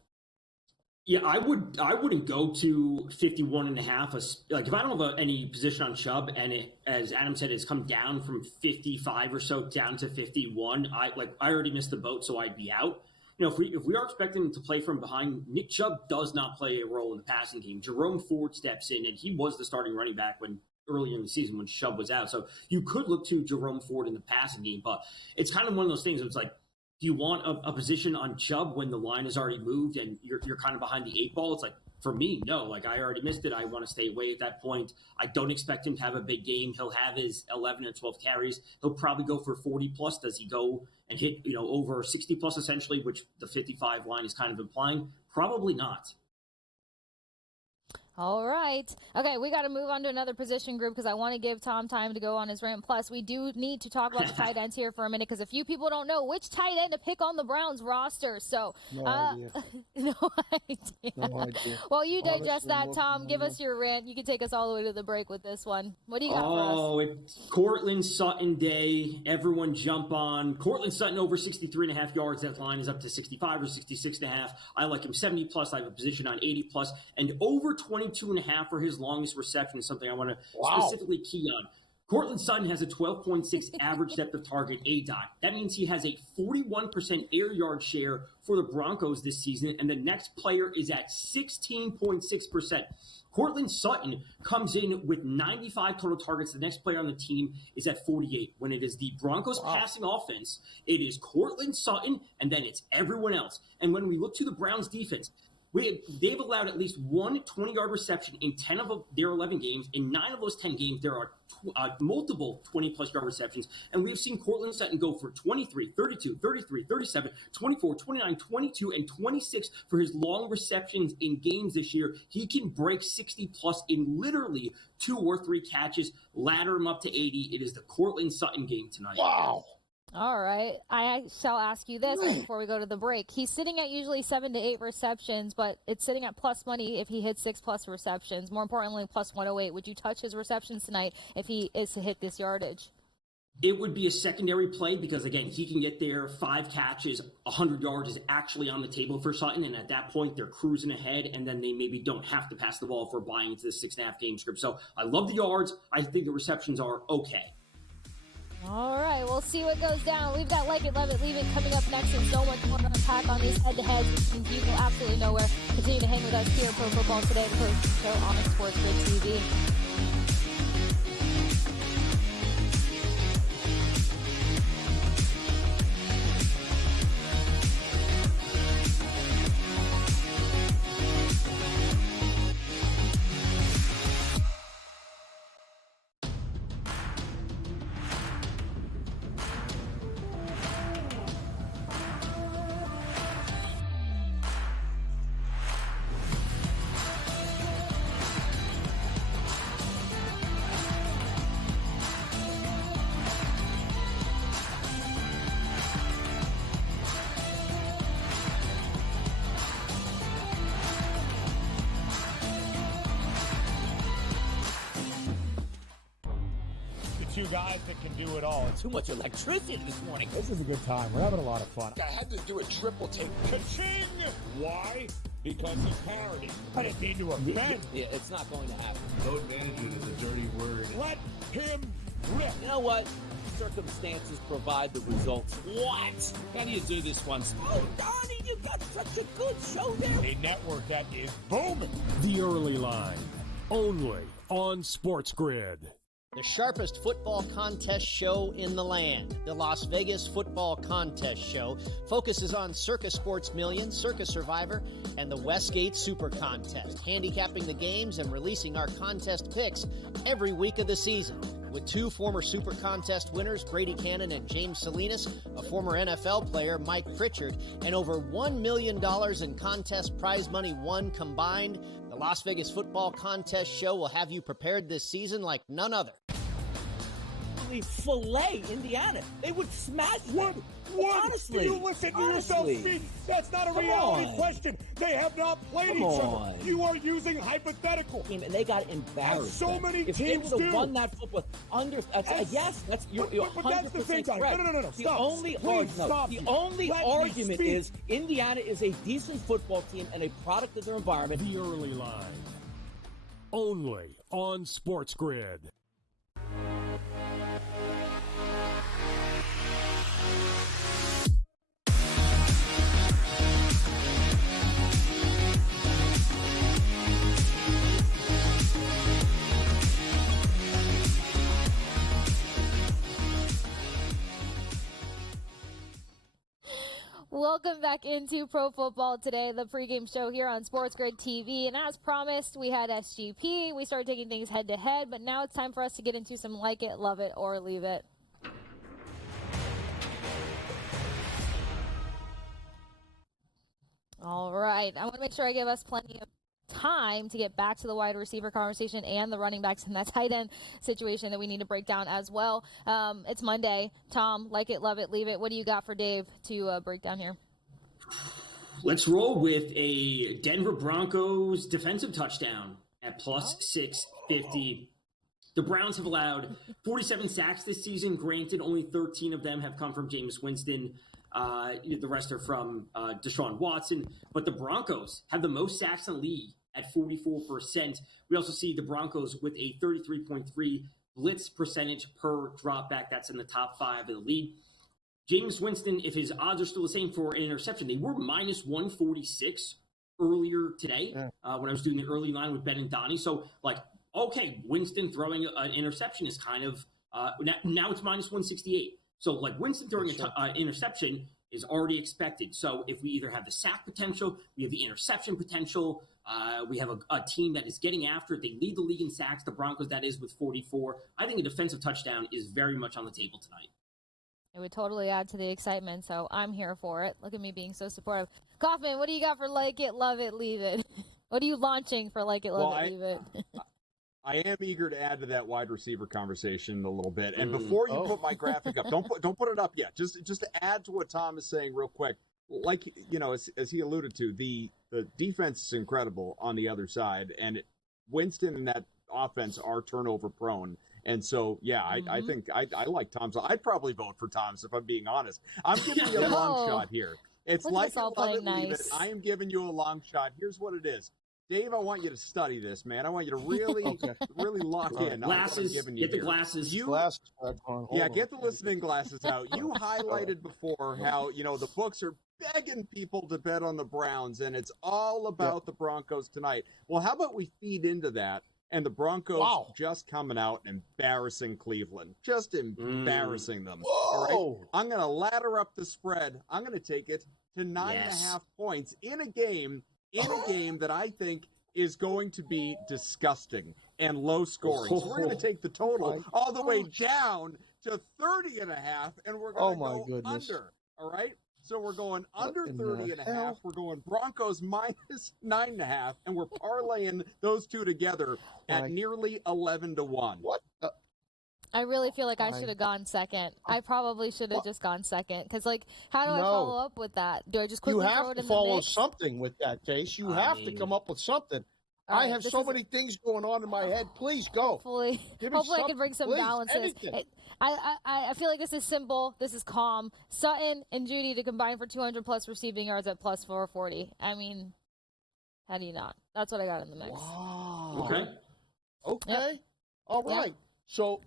Yeah, I wouldn't go to 51.5. Like, if I don't have any position on Chubb, and it, as Adam said, it's come down from 55 or so down to 51, I already missed the boat, so I'd be out. If we are expecting him to play from behind, Nick Chubb does not play a role in the passing game. Jerome Ford steps in, and he was the starting running back earlier in the season when Chubb was out. So you could look to Jerome Ford in the passing game, but it's kind of one of those things. It's like, do you want a position on Chubb when the line is already moved and you're kind of behind the 8 ball? It's like, for me, no. Like, I already missed it. I want to stay away at that point. I don't expect him to have a big game. He'll have his 11 and 12 carries. He'll probably go for 40-plus. Does he go and hit, over 60-plus essentially, which the 55 line is kind of implying? Probably not. All right. Okay, we got to move on to another position group because I want to give Tom time to go on his rant. Plus, we do need to talk about the tight ends here for a minute because a few people don't know which tight end to pick on the Browns roster. So, No idea. No idea. No idea. Well, you digest Honestly, that, no- Tom. no, Give no. us your rant. You can take us all the way to the break with this one. What do you got for us? Oh, it's Cortland Sutton day. Everyone jump on. Cortland Sutton over 63.5 yards. That line is up to 65 or 66.5. I like him 70-plus. I have a position on 80-plus. And over 22.5 for his longest reception is something I want to specifically key on. Cortland Sutton has a 12.6 average depth of target ADOT. That means he has a 41% air yard share for the Broncos this season, and the next player is at 16.6%. Cortland Sutton comes in with 95 total targets. The next player on the team is at 48. When it is the Broncos passing offense, it is Cortland Sutton, and then it's everyone else. And when we look to the Browns defense, they've allowed at least one 20-yard reception in 10 of their 11 games. In 9 of those 10 games, there are multiple 20-plus yard receptions. And we've seen Cortland Sutton go for 23, 32, 33, 37, 24, 29, 22, and 26 for his long receptions in games this year. He can break 60-plus in literally 2 or 3 catches, ladder him up to 80. It is the Cortland Sutton game tonight. Wow. All right. I shall ask you this before we go to the break. He's sitting at usually 7 to 8 receptions, but it's sitting at plus money if he hits 6-plus receptions. More importantly, plus 108. Would you touch his receptions tonight if he is to hit this yardage? It would be a secondary play because, again, he can get there. 5 catches, 100 yards is actually on the table for Sutton, and at that point, they're cruising ahead, and then they maybe don't have to pass the ball if we're buying into this 6.5 game script. So I love the yards. I think the receptions are okay. All right, we'll see what goes down. We've got Like It, Love It, Leave It coming up next, and so much more to unpack on these head-to-heads. And you go absolutely nowhere. Continue to hang with us here at Pro Football Today, the first show on Sports Grid TV. Two guys that can do it all. Too much electricity this morning. This is a good time. We're having a lot of fun. I had to do a triple take. Ka-ching! Why? Because he's parody. I didn't mean to offend. Yeah, it's not going to happen. Load management is a dirty word. Let him rip. You know what? Circumstances provide the results. What? How do you do this once? Oh, Donnie, you got such a good show there. A network that is booming. The Early Line, only on Sports Grid. The sharpest football contest show in the land, the Las Vegas Football Contest Show, focuses on Circus Sports Million, Circus Survivor, and the Westgate Super Contest, handicapping the games and releasing our contest picks every week of the season. With 2 former Super Contest winners, Brady Cannon and James Salinas, a former NFL player, Mike Pritchard, and over $1 million in contest prize money won combined, the Las Vegas Football Contest Show will have you prepared this season like none other. Fillet Indiana. They would smash. What? Honestly. Do you listen to yourself speak? That's not a reality question. They have not played each other. You are using hypothetical. And they got embarrassed. As so many if teams they would have do. won that football Yes. that's you're but that's the thing, 100% correct. No. The Stop. only Please stop. the only Let me argument speak. is Indiana is a decent football team and a product of their environment. The Early Line, only on Sports Grid. Welcome back into Pro Football Today, the pregame show here on Sports Grid TV. And as promised, we had SGP. We started taking things head-to-head, but now it's time for us to get into some like it, love it, or leave it. All right. I want to make sure I give us plenty of time to get back to the wide receiver conversation and the running backs and that tight end situation that we need to break down as well. It's Monday. Tom, like it, love it, leave it. What do you got for Dave to break down here? Let's roll with a Denver Broncos defensive touchdown at plus 650. The Browns have allowed 47 sacks this season. Granted, only 13 of them have come from Jameis Winston. The rest are from Deshaun Watson. But the Broncos have the most sacks in the league at 44%. We also see the Broncos with a 33.3 blitz percentage per drop back. That's in the top 5 of the league. Jameis Winston, if his odds are still the same for an interception, they were minus 146 earlier today when I was doing the early line with Ben and Donnie. So, okay, Winston throwing an interception is kind of now it's minus 168. So, Winston throwing an interception is already expected. So, if we either have the sack potential, we have the interception potential, we have a team that is getting after it. They lead the league in sacks, the Broncos, that is, with 44. I think a defensive touchdown is very much on the table tonight. It would totally add to the excitement, so I'm here for it. Look at me being so supportive. Kaufman, what do you got for like it, love it, leave it? What are you launching for like it, love it, leave it? I am eager to add to that wide receiver conversation a little bit. And before you put my graphic up, don't put it up yet. Just to add to what Tom is saying real quick. Like, as he alluded to, the defense is incredible on the other side, and Winston and that offense are turnover prone. And so, I think I like Tom's. I'd probably vote for Tom's if I'm being honest. I'm giving you a long shot here. It's like it, love it, leave it. I am giving you a long shot. Here's what it is. Dave, I want you to study this, man. I want you to really, really lock in. Glasses, get the glasses. Get the listening glasses out. You highlighted before how, the books are begging people to bet on the Browns, and it's all about the Broncos tonight. Well, how about we feed into that? And the Broncos just coming out and embarrassing Cleveland. Just embarrassing them. All right? I'm going to ladder up the spread. I'm going to take it to 9.5 points in a game that I think is going to be disgusting and low scoring. So we're going to take the total all the way down to 30.5, and we're going to go under. All right? So we're going under 30.5. We're going Broncos minus 9.5, and we're parlaying those two together at nearly 11-1. What? I really feel like I should have gone second. I probably should have just gone second. Because, how do I follow up with that? Do I just quickly throw it in the mix? You have to follow something with that, Case. You have to come up with something. I have so many things going on in my head. Please go. Hopefully I can bring some balances. I feel like this is simple. This is calm. Sutton and Judy to combine for 200-plus receiving yards at plus 440. I mean, how do you not? That's what I got in the mix. Wow. Okay. Yep. All right. Yep. So,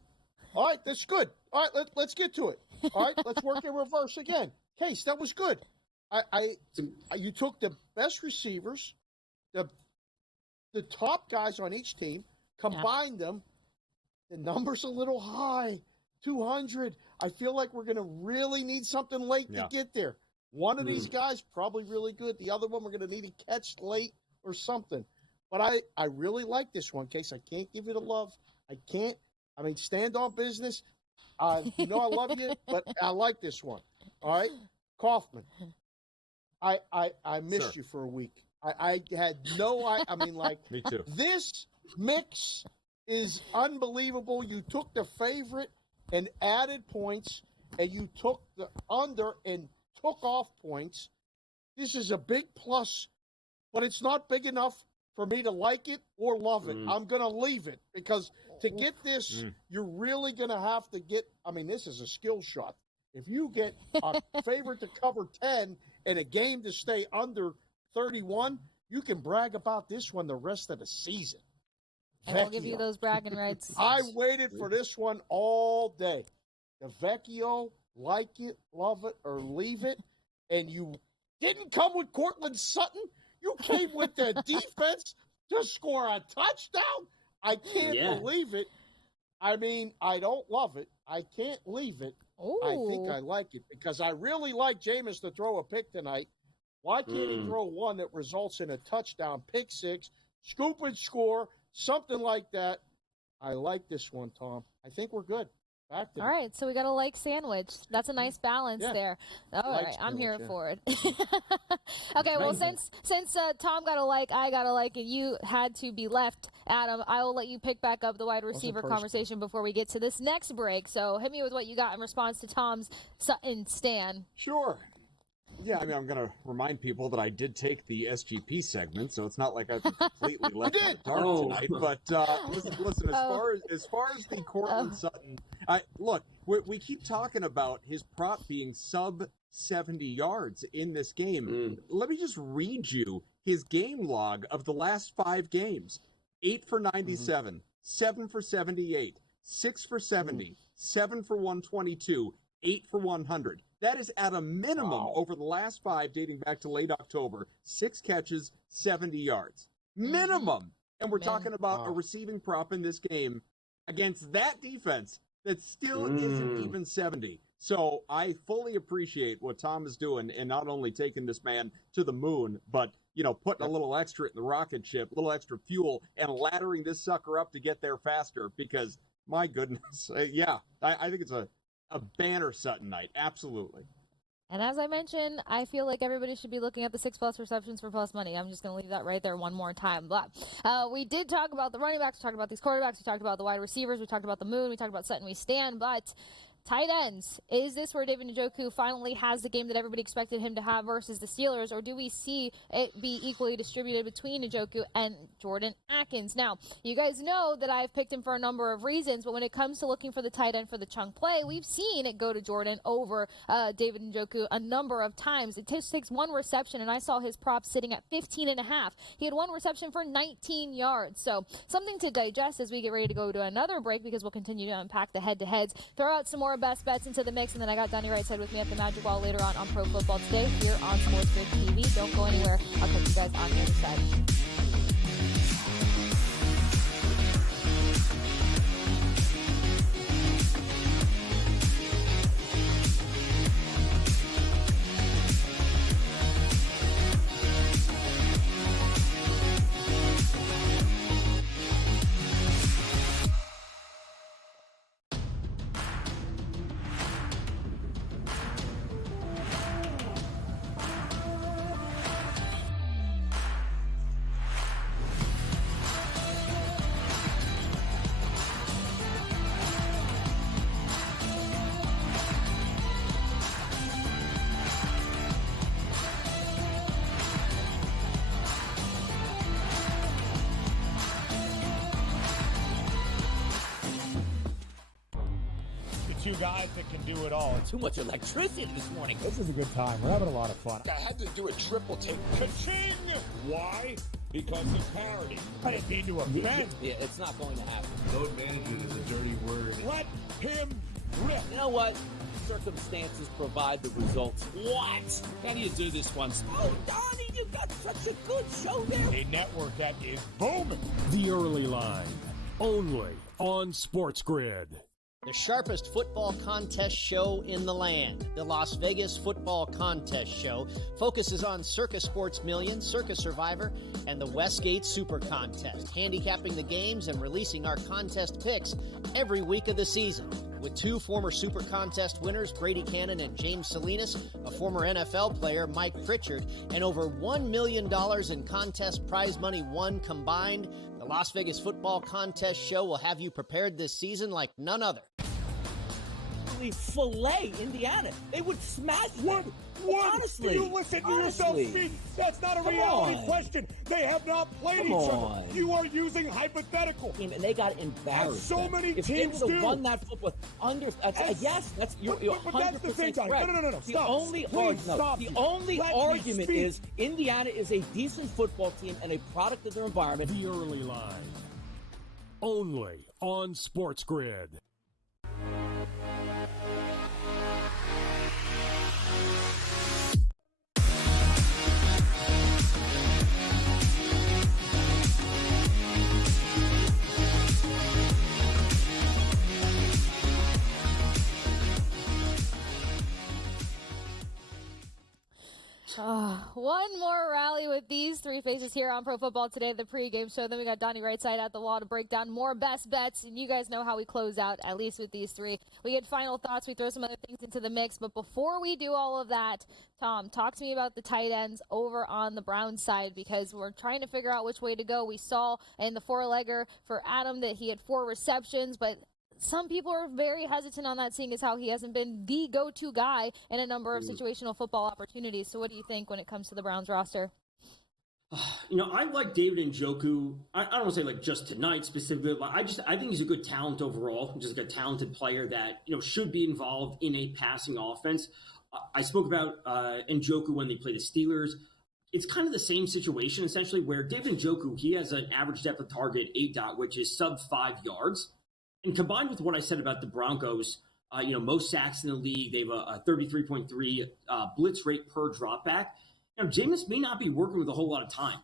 all right, that's good. All right, let's get to it. All right, let's work in reverse again. Case, that was good. You took the best receivers, the top guys on each team, combined them. The number's a little high, 200. I feel like we're going to really need something late to get there. One of these guys probably really good. The other one we're going to need to catch late or something. But I really like this one, Case. I can't give it a love. I can't. I mean, stand on business. I love you, but I like this one. All right? Kaufman, I missed you for a week. I had Me too. This mix is unbelievable. You took the favorite and added points, and you took the under and took off points. This is a big plus, but it's not big enough for me to like it or love it. I'm going to leave it because to get this, you're really going to have to get – this is a skill shot. If you get a favorite to cover 10 and a game to stay under 31, you can brag about this one the rest of the season. And I'll give you those bragging rights. I waited for this one all day. The Vecchio, like it, love it, or leave it. And you didn't come with Cortland Sutton. You came with the defense to score a touchdown. I can't believe it. I mean, I don't love it. I can't leave it. Ooh. I think I like it because I really like Jameis to throw a pick tonight. Why can't he throw one that results in a touchdown, pick six, scoop and score, something like that? I like this one, Tom. I think we're good. All right, so we got a like sandwich. That's a nice balance there. All right, I'm here for it. Okay, well, since Tom got a like, I got a like, and you had to be left, Adam, I will let you pick back up the wide receiver conversation before we get to this next break. So hit me with what you got in response to Tom's Sutton Stan. Sure. Yeah, I mean, I'm going to remind people that I did take the SGP segment, so it's not like I've been completely left in the dark tonight. But listen, as far as the Courtland Sutton, look, we keep talking about his prop being sub 70 yards in this game. Let me just read you his game log of the last 5 games: 8 for 97, 7 for 78, 6 for 70, 7 for 122, 8 for 100. That is at a minimum over the last 5, dating back to late October. 6 catches, 70 yards. Minimum. And we're talking about a receiving prop in this game against that defense that still isn't even 70. So I fully appreciate what Tom is doing and not only taking this man to the moon, but, putting a little extra in the rocket ship, a little extra fuel, and laddering this sucker up to get there faster because, my goodness, I think it's a banner Sutton night. Absolutely. And as I mentioned, I feel like everybody should be looking at the 6+ receptions for plus money. I'm just going to leave that right there one more time. But we did talk about the running backs. We talked about these quarterbacks. We talked about the wide receivers. We talked about the moon. We talked about Sutton. We stand. But tight ends, is this where David Njoku finally has the game that everybody expected him to have versus the Steelers, or do we see it be equally distributed between Njoku and Jordan Akins? Now, you guys know that I've picked him for a number of reasons, but when it comes to looking for the tight end for the chunk play, we've seen it go to Jordan over David Njoku a number of times. It just takes one reception, and I saw his prop sitting at 15.5. He had one reception for 19 yards. So something to digest as we get ready to go to another break, because we'll continue to unpack the head-to-heads, throw out some more best bets into the mix, and then I got Donnie Rightside with me at the Magic Wall later on Pro Football Today here on Sports Grid TV. Don't go anywhere. I'll catch you guys on the other side. Two guys that can do it all. Too much electricity this morning. This is a good time. We're having a lot of fun. I had to do a triple take. Ka-ching! Why? Because of parity. I didn't mean to offend. Yeah, it's not going to happen. Load management is a dirty word. Let him rip. You know what? Circumstances provide the results. What? How do you do this once? Oh, Donnie, you've got such a good show there. A network that is booming. The Early Line, only on Sports Grid. The sharpest football contest show in the land, the Las Vegas Football Contest Show, focuses on Circus Sports Million, Circus Survivor, and the Westgate Super Contest, handicapping the games and releasing our contest picks every week of the season. With 2 former Super Contest winners, Brady Cannon and James Salinas, a former NFL player, Mike Pritchard, and over $1 million in contest prize money won combined, the Las Vegas Football Contest Show will have you prepared this season like none other. Fillet Indiana. They would smash. What? Honestly. Do you listen to yourself speak? That's not a reality question. They have not played each other. You are using hypothetical. And they got embarrassed. So many if teams they would have won that football yes, that's you're 100% correct. No. The only argument is Indiana is a decent football team and a product of their environment. The Early Line, only on Sports Grid. One more rally with these three faces here on Pro Football Today, the pregame show. Then we got Donnie Rightside at the wall to break down more best bets. And you guys know how we close out, at least with these three. We get final thoughts. We throw some other things into the mix. But before we do all of that, Tom, talk to me about the tight ends over on the Browns side, because we're trying to figure out which way to go. We saw in the four-legger for Adam that he had 4 receptions, but some people are very hesitant on that, seeing as how he hasn't been the go-to guy in a number of situational football opportunities. So what do you think when it comes to the Browns roster? I like David Njoku. I don't want to say like just tonight specifically, but I think he's a good talent overall, just like a talented player that, should be involved in a passing offense. I spoke about Njoku when they played the Steelers. It's kind of the same situation, essentially, where David Njoku, he has an average depth of target, 8 which is sub 5 yards. And combined with what I said about the Broncos, most sacks in the league, they have a 33.3 blitz rate per dropback. Now, Jameis may not be working with a whole lot of time.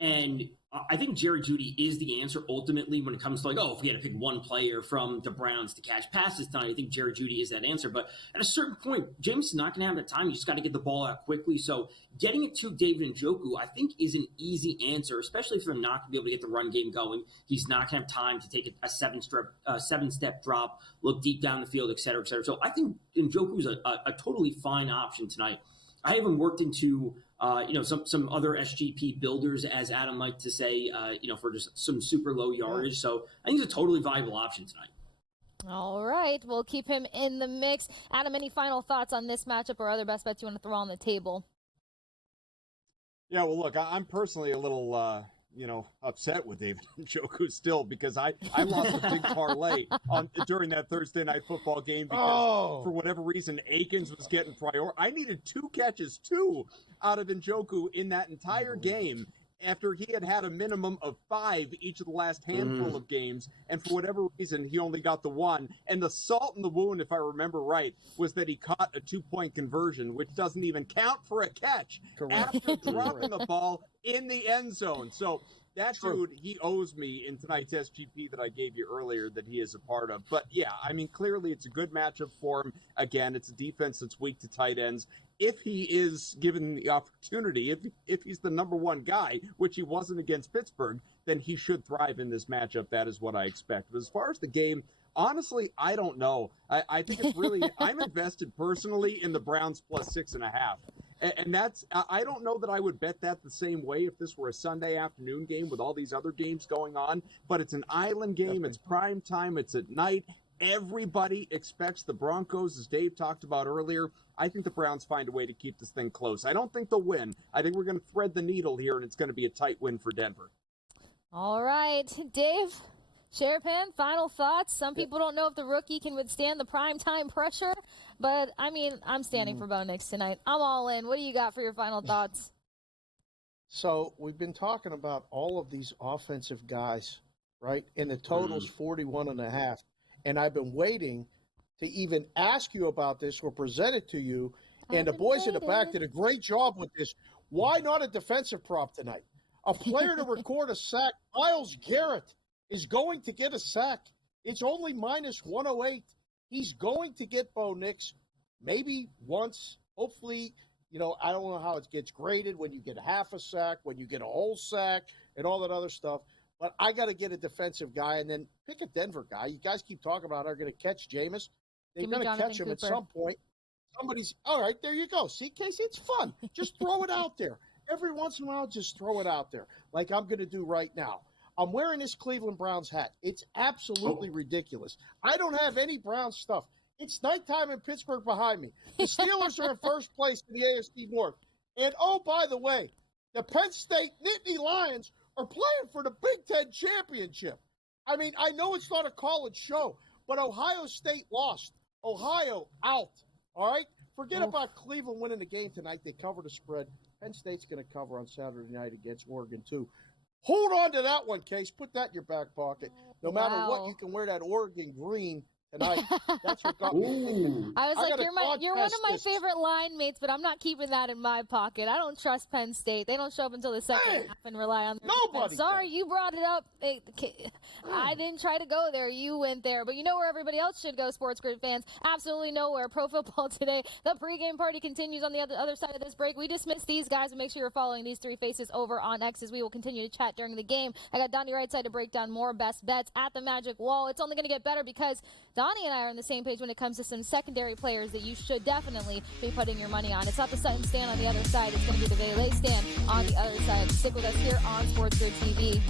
And I think Jerry Jeudy is the answer ultimately when it comes to if we had to pick one player from the Browns to catch passes tonight, I think Jerry Jeudy is that answer. But at a certain point, Jameis is not going to have that time. You just got to get the ball out quickly. So getting it to David Njoku, I think, is an easy answer, especially if they're not going to be able to get the run game going. He's not going to have time to take a 7-step drop, look deep down the field, et cetera, et cetera. So I think Njoku is a totally fine option tonight. I haven't worked into some other SGP builders, as Adam liked to say, for just some super low yardage. So I think it's a totally viable option tonight. All right, we'll keep him in the mix. Adam, any final thoughts on this matchup or other best bets you want to throw on the table? Yeah, well, look, I'm personally a little, upset with David Njoku still, because I lost a big parlay during that Thursday night football game because for whatever reason Akins was getting priority. I needed 2 catches, 2 out of Njoku in that entire game after he had a minimum of 5 each of the last handful of games, and for whatever reason he only got the 1. And the salt in the wound, if I remember right, was that he caught a 2-point conversion, which doesn't even count for a catch after dropping the ball in the end zone. So that dude, he owes me in tonight's SGP that I gave you earlier that he is a part of. But yeah, I mean, clearly it's a good matchup for him. Again, it's a defense that's weak to tight ends. If he is given the opportunity, if he's the number 1 guy, which he wasn't against Pittsburgh, then he should thrive in this matchup. That is what I expect. But as far as the game, honestly, I don't know. I think it's really, I'm invested personally in the Browns plus 6.5. And that's, I don't know that I would bet that the same way if this were a Sunday afternoon game with all these other games going on, but it's an island game. It's prime time. It's at night. Everybody expects the Broncos, as Dave talked about earlier. I think the Browns find a way to keep this thing close. I don't think they'll win. I think we're going to thread the needle here, and it's going to be a tight win for Denver. All right, Dave, Sherapan, final thoughts. Some people don't know if the rookie can withstand the primetime pressure, but, I mean, I'm standing for Bo Nix tonight. I'm all in. What do you got for your final thoughts? So we've been talking about all of these offensive guys, right? And the total's 41.5. And I've been waiting to even ask you about this or present it to you. And the boys in the back did a great job with this. Why not a defensive prop tonight? A player to record a sack. Myles Garrett is going to get a sack. It's only minus 108. He's going to get Bo Nix maybe once. Hopefully, I don't know how it gets graded when you get half a sack, when you get a whole sack, and all that other stuff. But I got to get a defensive guy and then pick a Denver guy. You guys keep talking about are going to catch Jameis. They're going to catch him Cooper at some point. Somebody's – all right, there you go. See, Casey, it's fun. Just throw it out there. Every once in a while, just throw it out there like I'm going to do right now. I'm wearing this Cleveland Browns hat. It's absolutely ridiculous. I don't have any Browns stuff. It's nighttime in Pittsburgh behind me. The Steelers are in first place in the AFC North. And, oh, by the way, the Penn State Nittany Lions are playing for the Big Ten Championship. I mean, I know it's not a college show, but Ohio State lost. Ohio out. All right? Forget about Cleveland winning the game tonight. They covered the spread. Penn State's going to cover on Saturday night against Oregon, too. Hold on to that one, Case. Put that in your back pocket. No matter what, you can wear that Oregon green tonight. That's what got me. I was like, you're one of my favorite line mates, but I'm not keeping that in my pocket. I don't trust Penn State. They don't show up until the second half and rely on their nobody. Sorry, you brought it up. I didn't try to go there. You went there. But you know where everybody else should go, Sports Grid fans? Absolutely nowhere. Pro Football Today. The pregame party continues on the other side of this break. We dismiss these guys, but make sure you're following these three faces over on X as we will continue to chat during the game. I got Donnie Rightside to break down more best bets at the Magic Wall. It's only going to get better because Donnie and I are on the same page when it comes to some secondary players that you should definitely be putting your money on. It's not the Sutton stand on the other side. It's going to be the Valet stand on the other side. Stick with us here on Sports Grid TV.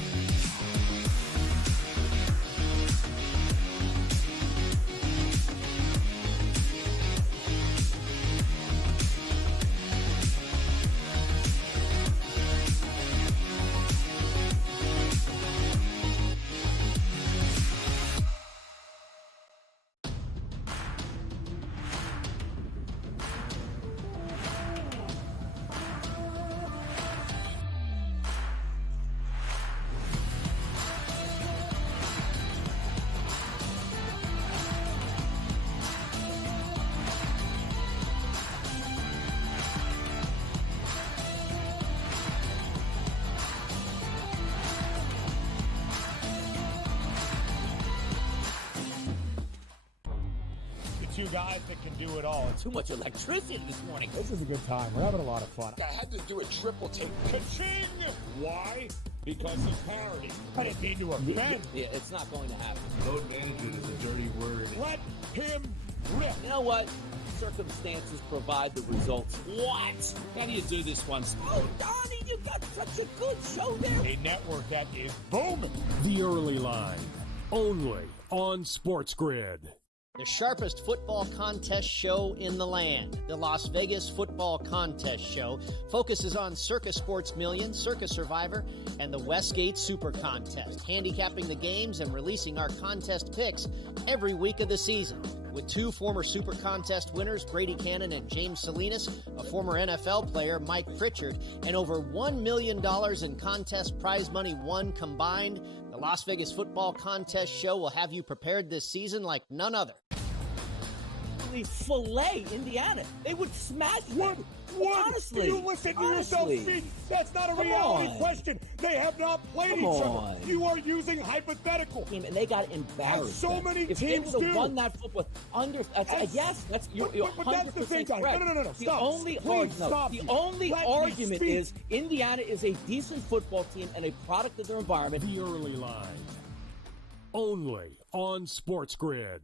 Two guys that can do it all. Too much electricity this morning. This is a good time. We're having a lot of fun. I had to do a triple take. Ka-ching! Why? Because of parity. I didn't mean to offend. Yeah, it's not going to happen. Load management is a dirty word. Let him rip. You know what? Circumstances provide the results. What? How do you do this one? Oh, Donnie, you got such a good show there. A network that is booming. The Early Line, only on Sports Grid. The sharpest football contest show in the land, the Las Vegas Football Contest Show, focuses on Circus Sports Million, Circus Survivor, and the Westgate Super Contest, handicapping the games and releasing our contest picks every week of the season. With two former Super Contest winners, Brady Cannon and James Salinas, a former NFL player, Mike Pritchard, and over $1 million in contest prize money won combined, the Las Vegas Football Contest Show will have you prepared this season like none other. Fillet Indiana. They would smash them. Honestly. You listen to yourself speak. That's not a reality question. They have not played each other. You are using hypothetical. And they got embarrassed. So many if teams they would have won that football, yes, that's you're 100% correct. No. The only argument is Indiana is a decent football team and a product of their environment. The Early Line, only on Sports Grid.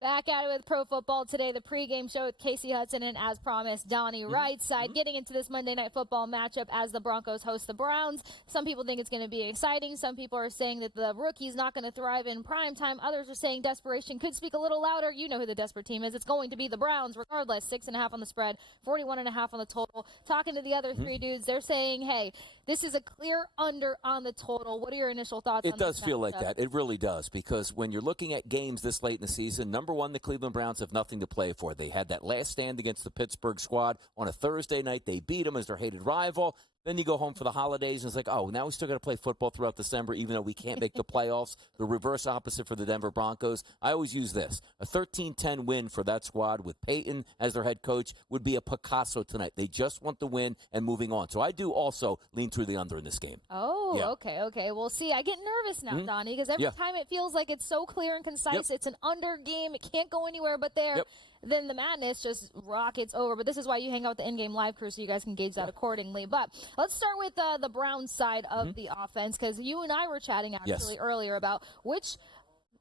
Back at it with Pro Football Today, the pregame show with Casey Hudson and, as promised, Donnie Rightside. Getting into this Monday Night Football matchup as the Broncos host the Browns. Some people think it's going to be exciting. Some people are saying that the rookie's not going to thrive in prime time. Others are saying desperation could speak a little louder. You know who the desperate team is. It's going to be the Browns, regardless. 6.5 on the spread, 41.5 on the total. Talking to the other three dudes, they're saying, hey, this is a clear under on the total. What are your initial thoughts on this? It does feel like that. It really does, because when you're looking at games this late in the season, number one, the Cleveland Browns have nothing to play for. They had that last stand against the Pittsburgh squad on a Thursday night. They beat them as their hated rival. Then you go home for the holidays, and it's like, oh, now we still got to play football throughout December, even though we can't make the playoffs. The reverse opposite for the Denver Broncos. I always use this. A 13-10 win for that squad with Peyton as their head coach would be a Picasso tonight. They just want the win and moving on. So I do also lean through the under in this game. Oh, yeah. Okay. Well, see, I get nervous now, Donnie, because every time it feels like it's so clear and concise. It's an under game. It can't go anywhere but there. Then the madness just rockets over. But this is why you hang out with the in-game live crew so you guys can gauge that accordingly. But let's start with the Browns side of the offense, because you and I were chatting actually earlier about which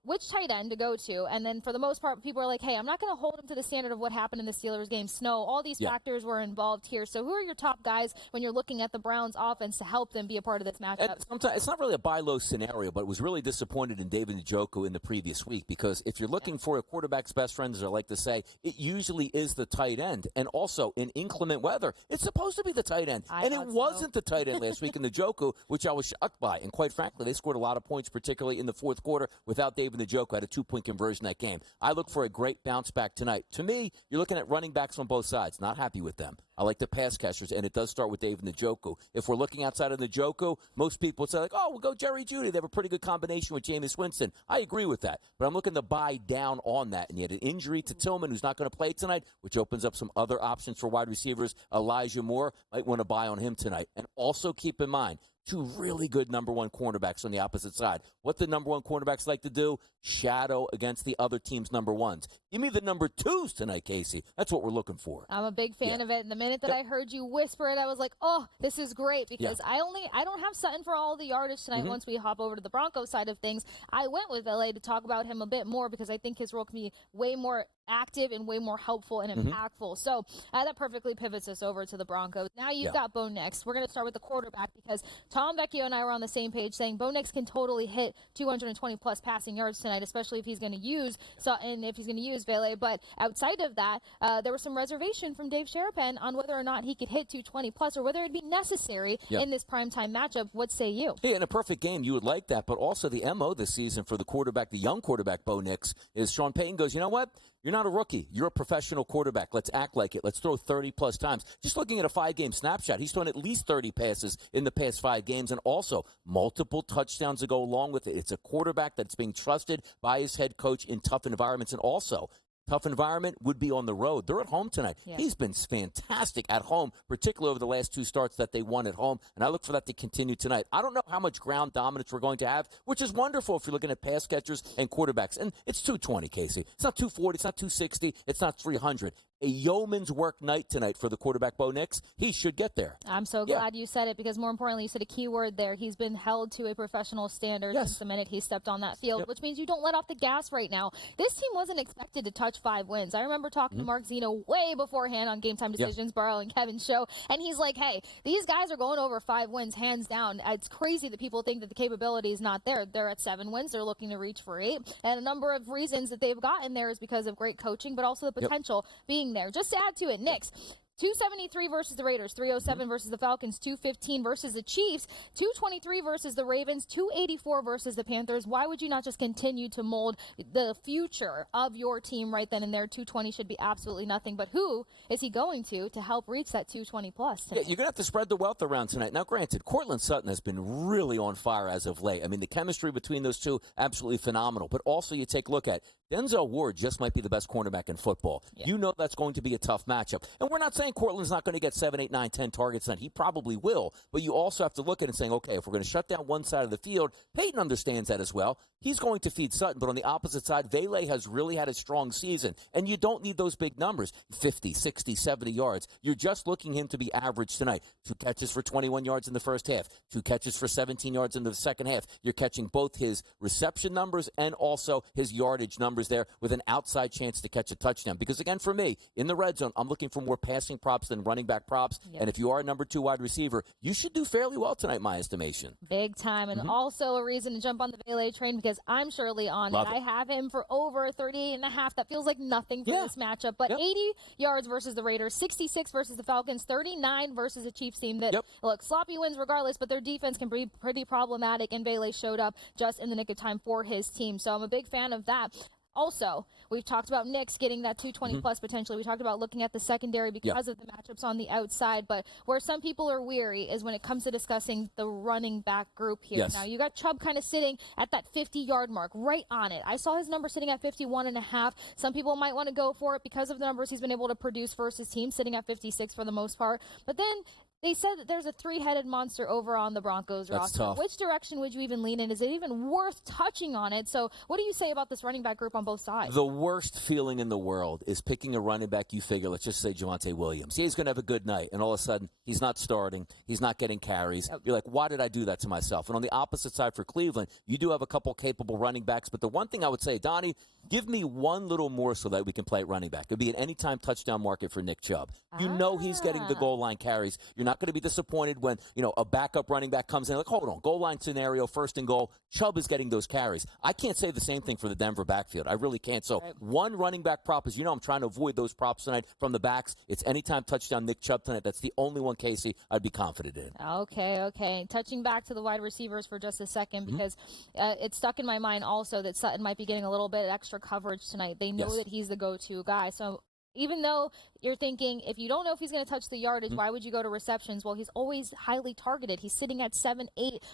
which tight end to go to. And then for the most part, people are like, hey, I'm not going to hold him to the standard of what happened in the Steelers game. Snow, all these factors were involved here. So who are your top guys when you're looking at the Browns offense to help them be a part of this matchup? And sometimes it's not really a buy low scenario, but it was really disappointed in David Njoku in the previous week, because if you're looking for a quarterback's best friend, as I like to say, it usually is the tight end. And also in inclement weather, it's supposed to be the tight end. And it wasn't the tight end last week in Njoku, which I was shocked by. And quite frankly, they scored a lot of points, particularly in the fourth quarter, without David Njoku. Had a 2-point conversion that game. I look for a great bounce back tonight. To me, you're looking at running backs on both sides. Not happy with them. I like the pass catchers, and it does start with David Njoku. If we're looking outside of Njoku, most people would say, like, oh, we'll go Jerry Jeudy. They have a pretty good combination with Jameis Winston. I agree with that, but I'm looking to buy down on that. And you had an injury to Tillman, who's not going to play tonight, which opens up some other options for wide receivers. Elijah Moore, might want to buy on him tonight. And also keep in mind, two really good number one cornerbacks on the opposite side. What the number one cornerbacks like to do? Shadow against the other team's number ones. Give me the number twos tonight, Casey. That's what we're looking for. I'm a big fan of it. And the minute that I heard you whisper it, I was like, oh, this is great, because I don't have Sutton for all the yardage tonight. Once we hop over to the Broncos side of things, I went with LA to talk about him a bit more, because I think his role can be way more active and way more helpful and impactful. So that perfectly pivots us over to the Broncos. Now you've got Bo Nix. We're going to start with the quarterback, because Tom Vecchio and I were on the same page saying Bo Nix can totally hit 220-plus passing yards tonight, especially if he's going to use Sutton, if he's going to use Vele. But outside of that, there was some reservation from Dave Sharapan on whether or not he could hit 220-plus or whether it'd be necessary in this primetime matchup. What say you? Hey, in a perfect game, you would like that. But also the MO this season for the quarterback, the young quarterback, Bo Nix, is Sean Payton goes, you know what? You're not a rookie. You're a professional quarterback. Let's act like it. Let's throw 30-plus times. Just looking at a 5-game snapshot, he's thrown at least 30 passes in the past 5 games, and also multiple touchdowns to go along with it. It's a quarterback that's being trusted by his head coach in tough environments, and also tough environment would be on the road. They're at home tonight. Yeah. He's been fantastic at home, particularly over the last 2 starts that they won at home, and I look for that to continue tonight. I don't know how much ground dominance we're going to have, which is wonderful if you're looking at pass catchers and quarterbacks. And it's 220, Casey. It's not 240. It's not 260. It's not 300. A yeoman's work night tonight for the quarterback, Bo Nix. He should get there. I'm so glad you said it, because more importantly, you said a key word there. He's been held to a professional standard since the minute he stepped on that field, which means you don't let off the gas right now. This team wasn't expected to touch 5 wins. I remember talking to Mark Zeno way beforehand on Game Time Decisions, Burrow and Kevin's show, and he's like, hey, these guys are going over 5 wins hands down. It's crazy that people think that the capability is not there. They're at 7 wins. They're looking to reach for 8. And a number of reasons that they've gotten there is because of great coaching, but also the potential being there. Just to add to it, Knicks, 273 versus the Raiders, 307 versus the Falcons, 215 versus the Chiefs, 223 versus the Ravens, 284 versus the Panthers. Why would you not just continue to mold the future of your team right then and there? 220 should be absolutely nothing. But who is he going to help reach that 220 plus tonight? Yeah, you're going to have to spread the wealth around tonight. Now, granted, Courtland Sutton has been really on fire as of late. I mean, the chemistry between those two, absolutely phenomenal. But also you take a look at Denzel Ward just might be the best cornerback in football. Yeah. You know that's going to be a tough matchup. And we're not saying Courtland's not going to get 7, 8, 9, 10 targets tonight. He probably will. But you also have to look at it and saying, okay, if we're going to shut down one side of the field, Peyton understands that as well. He's going to feed Sutton. But on the opposite side, Vele has really had a strong season. And you don't need those big numbers, 50, 60, 70 yards. You're just looking him to be average tonight. 2 catches for 21 yards in the first half. 2 catches for 17 yards in the second half. You're catching both his reception numbers and also his yardage numbers there with an outside chance to catch a touchdown. Because, again, for me, in the red zone, I'm looking for more passing props than running back props. Yep. And if you are a number 2 wide receiver, you should do fairly well tonight, my estimation. Big time. And also a reason to jump on the Vele train, because I'm surely on it. I have him for over 38.5. That feels like nothing for this matchup. But 80 yards versus the Raiders, 66 versus the Falcons, 39 versus the Chiefs team that, look, sloppy wins regardless, but their defense can be pretty problematic, and Vele showed up just in the nick of time for his team. So I'm a big fan of that. Also, we've talked about Knicks getting that 220 plus potentially. We talked about looking at the secondary because of the matchups on the outside. But where some people are weary is when it comes to discussing the running back group here. Now, you got Chubb kind of sitting at that 50-yard mark, right on it. I saw his number sitting at 51.5. Some people might want to go for it because of the numbers he's been able to produce versus team, sitting at 56 for the most part. But then They said that there's a three-headed monster over on the Broncos That's roster. tough. Which direction would you even lean in? Is it even worth touching on it? So what do you say about this running back group on both sides? The worst feeling in the world is picking a running back you figure, let's just say Javonte Williams. Yeah, he's going to have a good night, and all of a sudden, he's not starting. He's not getting carries. You're like, why did I do that to myself? And on the opposite side for Cleveland, you do have a couple capable running backs, but the one thing I would say, Donnie, give me one little more so that we can play at running back. It would be an anytime touchdown market for Nick Chubb. You know he's getting the goal line carries. You're not going to be disappointed when, a backup running back comes in. Like, hold on, goal line scenario, first and goal. Chubb is getting those carries. I can't say the same thing for the Denver backfield. I really can't. So one running back prop is, I'm trying to avoid those props tonight from the backs. It's anytime touchdown Nick Chubb tonight. That's the only one, Casey, I'd be confident in. Okay. Touching back to the wide receivers for just a second, because it's stuck in my mind also that Sutton might be getting a little bit of extra coverage tonight. They know that he's the go-to guy. So even though you're thinking, if you don't know if he's going to touch the yardage, why would you go to receptions? Well, he's always highly targeted. He's sitting at 7-8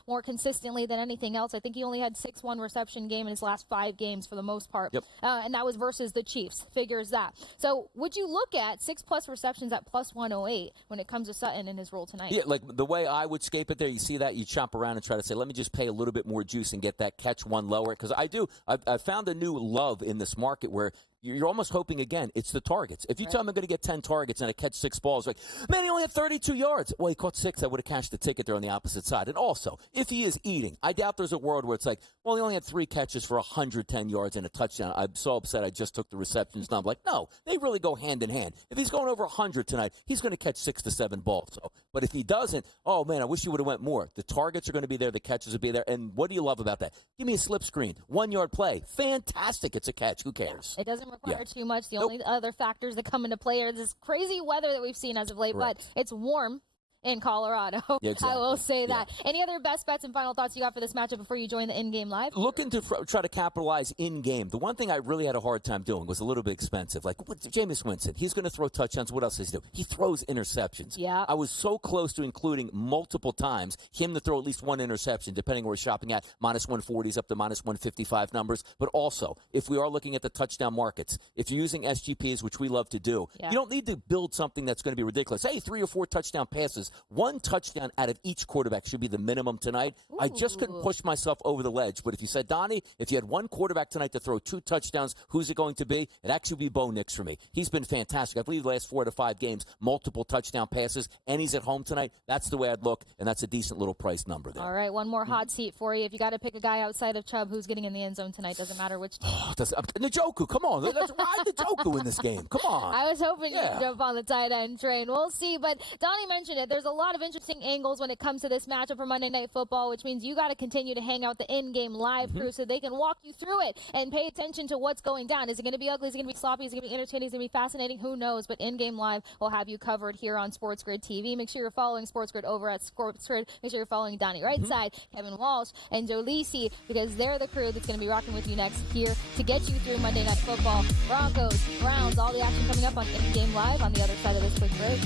more consistently than anything else. I think he only had 6-1 reception game in his last 5 games for the most part. And that was versus the Chiefs. Figures that. So would you look at 6+ receptions at plus 108 when it comes to Sutton in his role tonight? Yeah, like the way I would scape it there, you see that, you chop around and try to say, let me just pay a little bit more juice and get that catch one lower. Because I found a new love in this market where you're almost hoping, again, it's the targets. If you tell him I'm going to get 10 targets and I catch 6 balls, like, man, he only had 32 yards. Well, he caught 6. I would have cashed the ticket there on the opposite side. And also, if he is eating, I doubt there's a world where it's like, well, he only had 3 catches for 110 yards and a touchdown. I'm so upset I just took the receptions. Now I'm like, no, they really go hand in hand. If he's going over 100 tonight, he's going to catch 6 to 7 balls. So, but if he doesn't, oh, man, I wish he would have went more. The targets are going to be there. The catches will be there. And what do you love about that? Give me a slip screen, 1-yard play. Fantastic. It's a catch. Who cares? It doesn't require too much. The only other factors that come into play are this crazy weather that we've seen as of late, but it's warm in Colorado. Yeah, exactly. I will say that. Any other best bets and final thoughts you got for this matchup before you join the in-game live? Looking to try to capitalize in-game. The one thing I really had a hard time doing was a little bit expensive. Like, Jameis Winston, he's going to throw touchdowns. What else does he do? He throws interceptions. Yeah. I was so close to including multiple times him to throw at least one interception, depending where we're shopping at, minus 140s up to minus 155 numbers. But also, if we are looking at the touchdown markets, if you're using SGPs, which we love to do, you don't need to build something that's going to be ridiculous. Hey, 3 or 4 touchdown passes, 1 touchdown out of each quarterback should be the minimum tonight. Ooh. I just couldn't push myself over the ledge. But if you said, Donnie, if you had one quarterback tonight to throw 2 touchdowns, who's it going to be? It actually would be Bo Nix for me. He's been fantastic. I believe the last 4 to 5 games, multiple touchdown passes, and he's at home tonight. That's the way I'd look, and that's a decent little price number there. All right, one more hot seat for you. If you got to pick a guy outside of Chubb who's getting in the end zone tonight, doesn't matter which team. Njoku, come on. Let's ride Njoku in this game. Come on. I was hoping you'd jump on the tight end train. We'll see. But Donnie mentioned it. There's a lot of interesting angles when it comes to this matchup for Monday Night Football, which means you got to continue to hang out the in-game live crew so they can walk you through it and pay attention to what's going down. Is it going to be ugly? Is it going to be sloppy? Is it going to be entertaining? Is it going to be fascinating? Who knows? But in-game live will have you covered here on Sports Grid TV. Make sure you're following Sports Grid over at Sports Grid. Make sure you're following Donnie Rightside, Kevin Walsh, and Joe Lisi, because they're the crew that's going to be rocking with you next here to get you through Monday Night Football. Broncos, Browns, all the action coming up on in-game live on the other side of this quick break.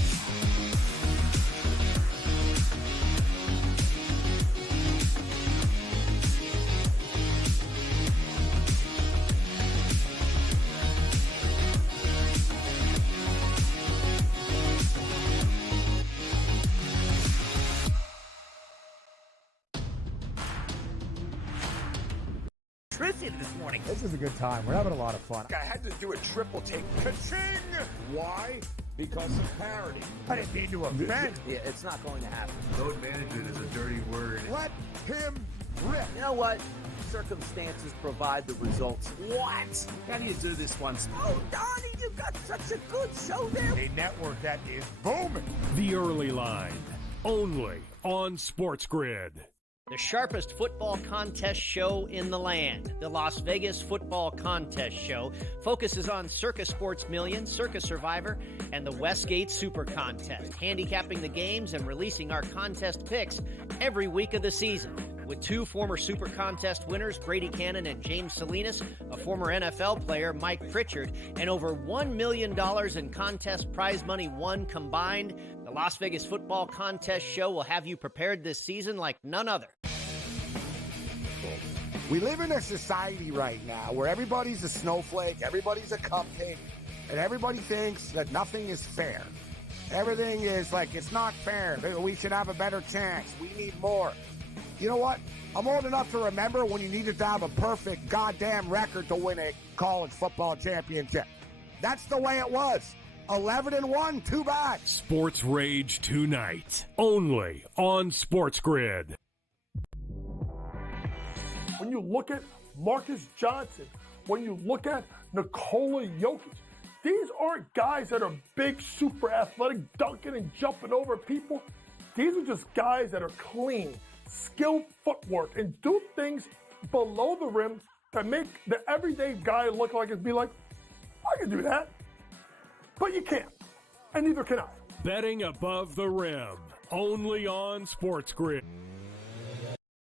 This morning. This is a good time. We're having a lot of fun. I had to do a triple take. Ka-ching! Why? Because of parity. I didn't mean to offend. Yeah, it's not going to happen. Load management is a dirty word. Let him rip. You know what? Circumstances provide the results. What? How do you do this once? Oh, Donnie, you've got such a good show there. A network that is booming. The Early Line, only on Sports Grid. The sharpest football contest show in the land, the Las Vegas Football Contest Show, focuses on Circa Sports Million, Circa Survivor, and the Westgate Super Contest, handicapping the games and releasing our contest picks every week of the season. With 2 former Super Contest winners, Brady Cannon and James Salinas, a former NFL player, Mike Pritchard, and over $1 million in contest prize money won combined, the Las Vegas Football Contest Show will have you prepared this season like none other. We live in a society right now where everybody's a snowflake, everybody's a cupcake, and everybody thinks that nothing is fair. Everything is like, it's not fair. We should have a better chance. We need more. You know what? I'm old enough to remember when you needed to have a perfect goddamn record to win a college football championship. That's the way it was. 11-1, too bad. Sports Rage tonight, only on Sports Grid. When you look at Marcus Johnson, when you look at Nikola Jokic, these aren't guys that are big, super athletic, dunking and jumping over people. These are just guys that are clean, skilled footwork, and do things below the rim that make the everyday guy look like it'd be like, I can do that. But you can't, and neither can I. Betting above the rim, only on Sports Grid.